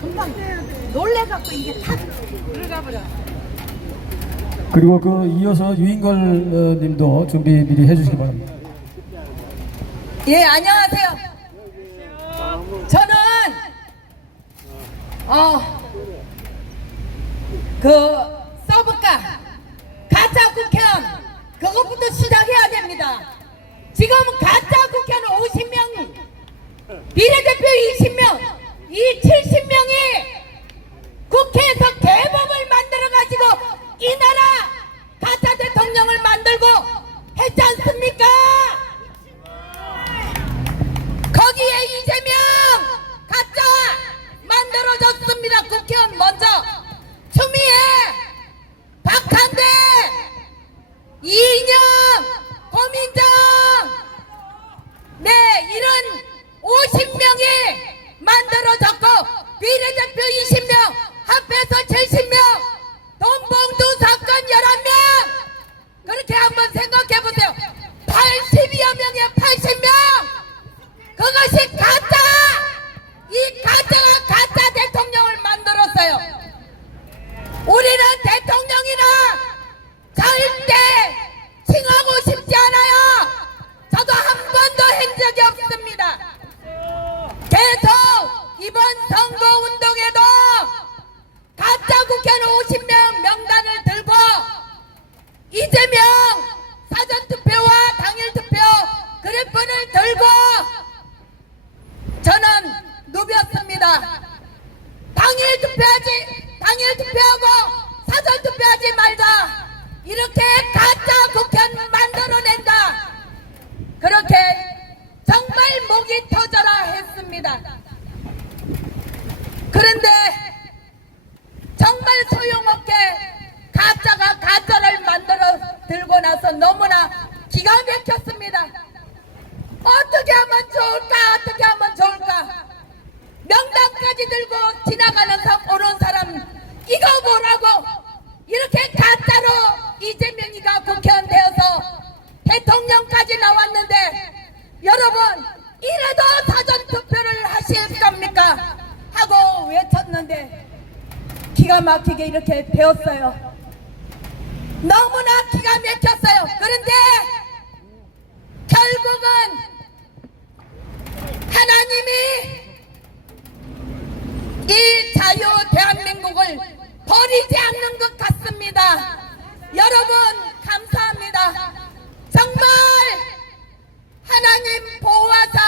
금방 놀래갖고 이게 탁 들어가 버려. 그리고 그 이어서 유인걸 님도 준비 미리 해주시기 바랍니다. 예, 안녕하세요. 저는 써볼까 가짜 국회의원 그것부터 시작해야 됩니다. 지금 가짜 국회의원 50명, 비례대표 20명, 이 70명이 국회에서 개법을 만들어가지고 이 나라 가짜 대통령을 만들고 했지 않습니까? 거기에 이재명 가짜 만들어졌습니다. 국회의원 먼저 추미애, 박한대, 이인영, 고민정, 네, 이런 50명이 만들어졌고 비례대표 20명, 합해서 70명, 돈봉투 사건 11명. 그렇게 한번 생각해보세요. 80여 명이에요. 80명. 그것이 가짜! 이 가짜가 가짜 대통령을 만들었어요. 우리는 대통령이나 절대 칭하고 싶지 않아요. 저도 한 번도 한 적이 없습니다. 계속 이번 선거운동에도 가짜 국회의원 50명 명단을 들고 이재명 사전투표와 당일투표 그래프를 들고 저는 누볐습니다. 당일 투표하고 사전 투표하지 말자. 이렇게 가짜 국회의원 만들어낸다. 그렇게 정말 목이 터져라 했습니다. 그런데 정말 소용없게 가짜가 가짜를 만들어 들고 나서 너무나 기가 막혔습니다. 어떻게 하면 좋을까? 어떻게 하면 좋을까? 명단까지 들고 지나가는 오는 사람 이거 뭐라고? 이렇게 가짜로 이재명이가 국회의원 되어서 대통령까지 나왔는데 여러분 이래도 사전투표를 하실 겁니까? 하고 외쳤는데 기가 막히게 이렇게 배웠어요. 너무나 기가 막혔어요. 그런데 결국은 하나님이 이 자유 대한민국을 버리지 않는 것 같습니다. 여러분 감사합니다. 정말 하나님 보호하사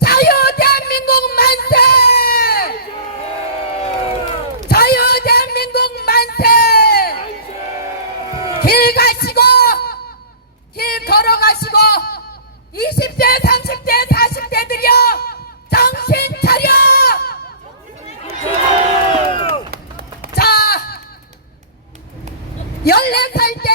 자유 대한민국 만세! 자유 대한민국 만세! 길 가시고 길 걸어가시고 20대 30대 40대들이여 정신 차려! 자 14살 때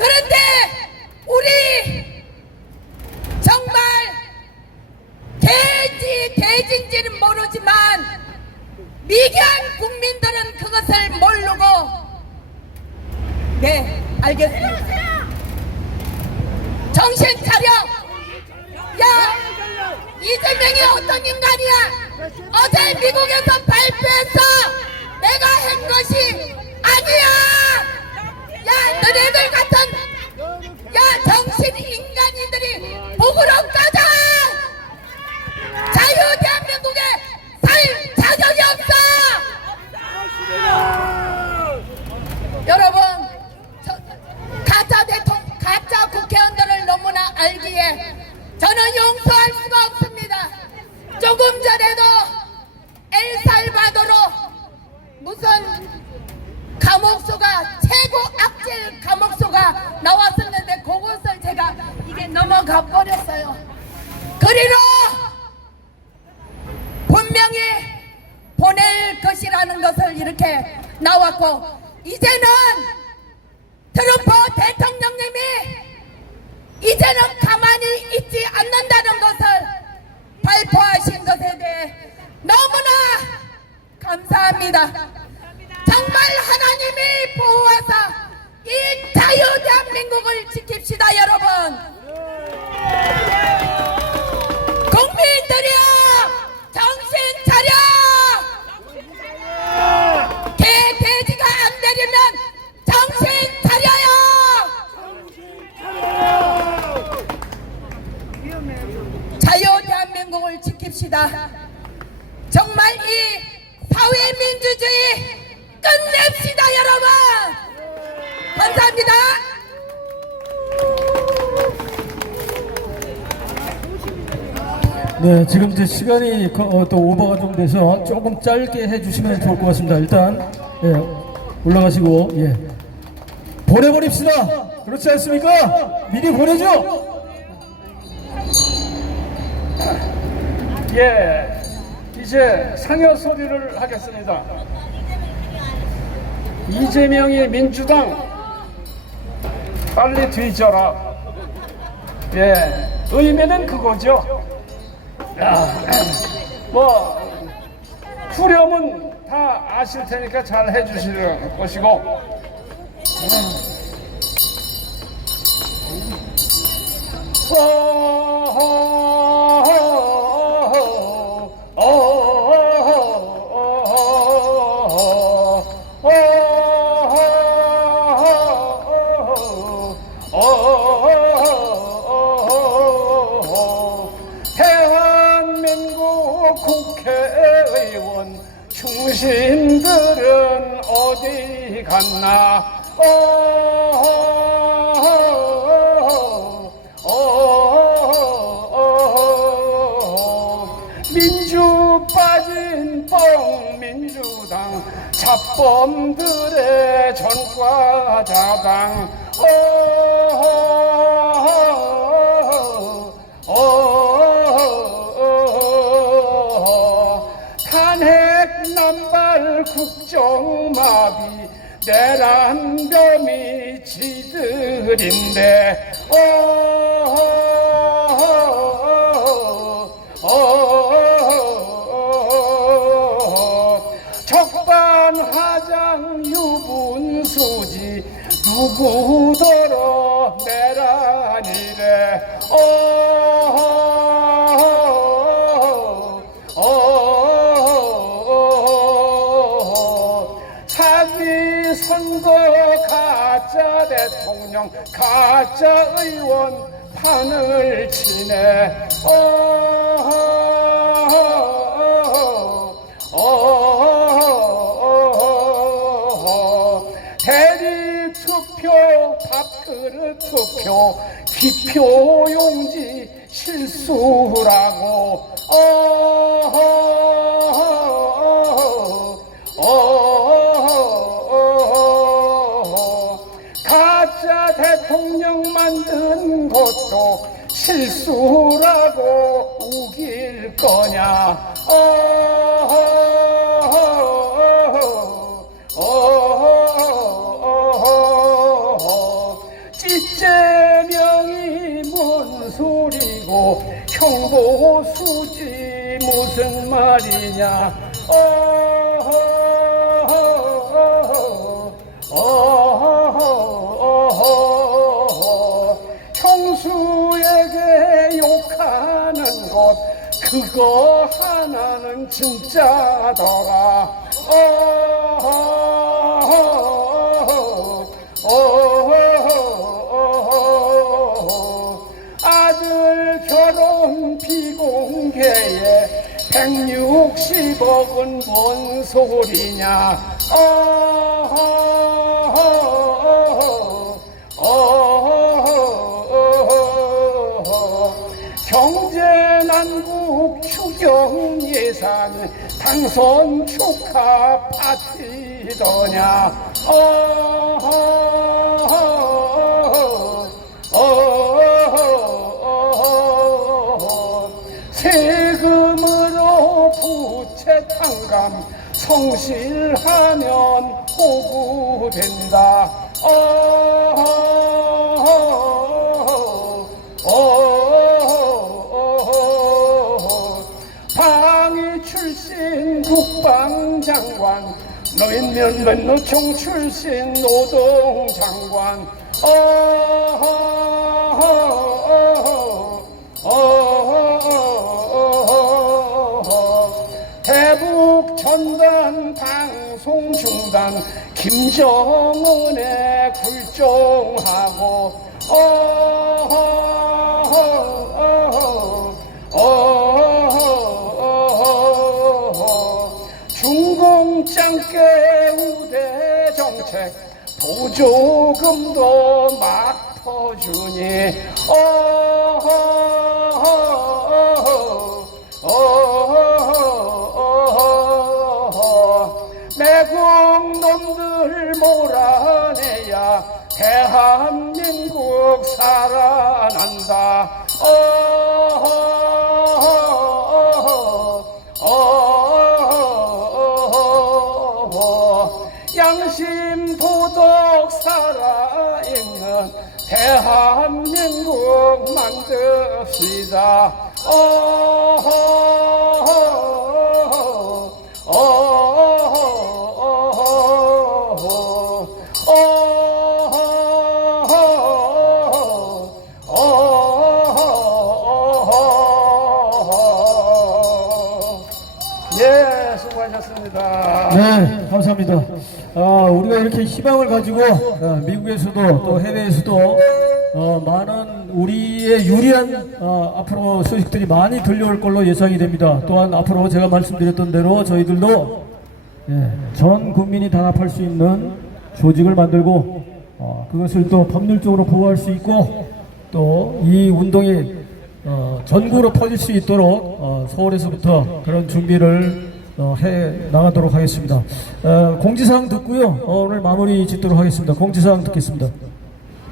그런데 우리 정말 대진지는 모르지만 미개한 국민들은 그것을 모르고 네 알겠습니다. 정신 차려. 야 이재명이 어떤 인간이야. 어제 미국에서 발표했어. 내가 한 것이 아니야. 야 너네들 같은 야 정신 인간이들이 목으로 꺼져. 자유 대한민국에 살 자격이 없어. 여러분 가짜 대통령 가짜 국회의원들을 너무나 알기에 저는 용서할 수가 없습니다. 조금 전에도 엘살바도로 무슨 감옥소가 최고 악질 감옥소가 나왔었는데 그것을 제가 이게 넘어가 버렸어요. 그리로 분명히 보낼 것이라는 것을 이렇게 나왔고 이제는 트럼프 대통령님이 이제는 가만히 있지 않는다는 것을 발표하신 것에 대해 너무나 감사합니다. 정말 하나님이 보호하사 이 자유 대한민국을 지킵시다. 여러분 국민들이여 정신 차려. 돼지가 안 되려면 정신 차려요. 자유 대한민국을 지킵시다. 정말 이 사회민주주의 끝냅시다. 여러분 감사합니다. 네, 지금 이제 시간이 또 오버가 좀 돼서 조금 짧게 해주시면 좋을 것 같습니다. 일단 예, 올라가시고 예, 보내버립시다. 그렇지 않습니까? 미리 보내죠. 예, 이제 상여 소리를 하겠습니다. 이재명이 민주당 빨리 뒤져라. 예, 의미는 그거죠. 뭐 후렴은 다 아실 테니까 잘 해주실 것이고 국회의원 충신들은 어디 갔나. 민주 빠진 뻥민주당 잡범들의 전과자당. 탄핵 남발 국정마비 내란병이 지들인데 적반하장 유분수지 누구더러 내란이래. 사기 선거 가짜 대통령 가짜 의원 판을 치네. 대리 투표 밥그릇 투표 기표용지 실수라고. 가짜 대통령 만든 것도 실수라고 우길 거냐. 이재명이 뭔 소리고 형보수지 무슨 말이냐. 형수에게 욕하는 것 그거 하나는 진짜더라. 아들 결혼 비공개에 160억은 뭔 소리냐. 경제난국 추경 예산 당선 축하 파티더냐. 세금으로 부채 탕감 성실하면 호구된다. 방위 출신 국방장관 노인면 노총 출신 노동장관 대북 전단 방송 중단 김정은에 굴종하고 중공장깨 우대 정책 보조금도 막 터주니 매국 놈들 몰아내야 대한민국 살아난다. 양심 도덕 살아있는 대한민국 만듭시다. 예, 수고하셨습니다. 네, 감사합니다. 우리가 이렇게 희망을 가지고 미국에서도 또 해외에서도 많은 우리의 유리한 앞으로 소식들이 많이 들려올 걸로 예상이 됩니다. 또한 앞으로 제가 말씀드렸던 대로 저희들도 전 국민이 단합할 수 있는 조직을 만들고 그것을 또 법률적으로 보호할 수 있고 또 이 운동이 전국으로 퍼질 수 있도록 서울에서부터 그런 준비를 해 나가도록 하겠습니다. 공지사항 듣고요. 오늘 마무리 짓도록 하겠습니다. 공지사항 듣겠습니다.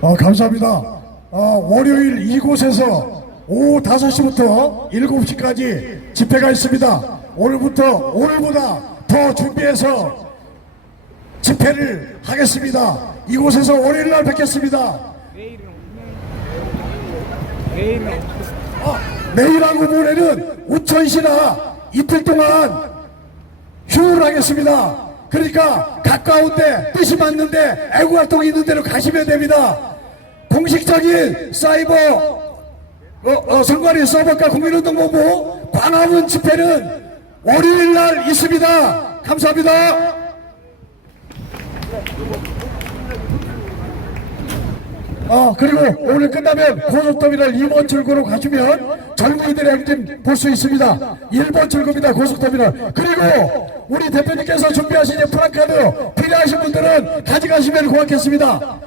감사합니다. 월요일 이곳에서 오후 5시부터 7시까지 집회가 있습니다. 오늘보다 더 준비해서 집회를 하겠습니다. 이곳에서 월요일 날 뵙겠습니다. 내일하고 모레는 우천시나 이틀 동안 휴무를 하겠습니다. 그러니까 가까운데 뜻이 맞는데 애국활동이 있는 데로 가시면 됩니다. 공식적인 사이버 선관위 서버과 국민운동본부 광화문 집회는 월요일 날 있습니다. 감사합니다. 그리고 오늘 끝나면 고속터미널 2번 출구로 가시면 젊은이들의 행진 볼 수 있습니다. 1번 출구입니다. 고속터미널. 그리고 우리 대표님께서 준비하신 프랑카드 필요하신 분들은 가져가시면 고맙겠습니다.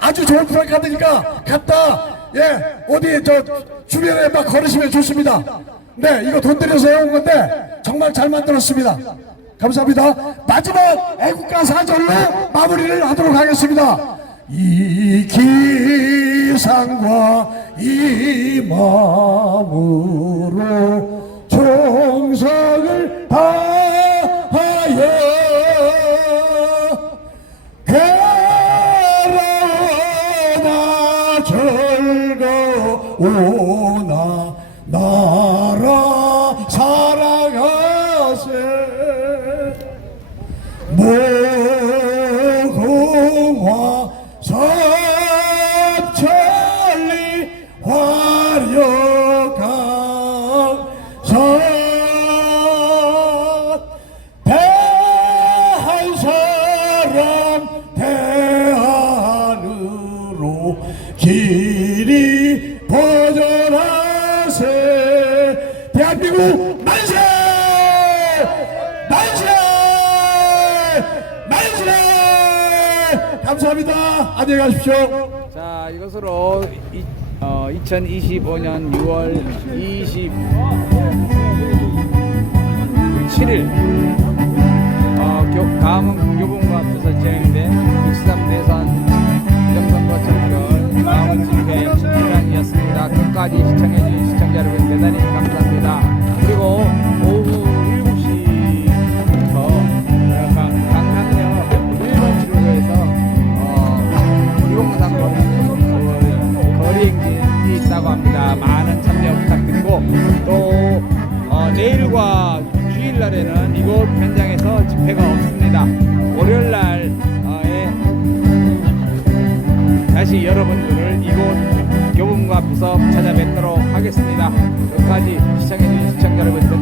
아주 좋은 프랑카드니까 갖다 어디 주변에 막 걸으시면 좋습니다. 이거 돈 들여서 해온 건데 정말 잘 만들었습니다. 감사합니다. 마지막 애국가 4절로 마무리를 하도록 하겠습니다. 이 기상과 이 마음으로 정성을 다하여 괴로워 즐거우나 나라 사랑하세 무궁화 삼천리 화려강산 대한 사람 대안으로 길이 퍼져나세 대한민국 만세! 만세! 만세! 감사합니다. 안녕히 가십시오. 자, 이것으로 2025년 6월 27일 강원 교본과 앞에서 진행된 63대선 정선거 참여를 강원 집회 시간이었습니다. 끝까지 시청해주신 시청자 여러분 대단히 감사합니다. 그리고 오후 7시부터 강남역 1번 출구에서 유공산법 거리 행진이 있다고 합니다. 많은 참여 부탁드리고 또 내일과 주일날에는 이곳 현장에서 집회가 없습니다. 월요일날에 다시 여러분들을 이곳 교본부 앞에서 찾아뵙도록 하겠습니다. 끝까지 시청해주신 시청자 여러분들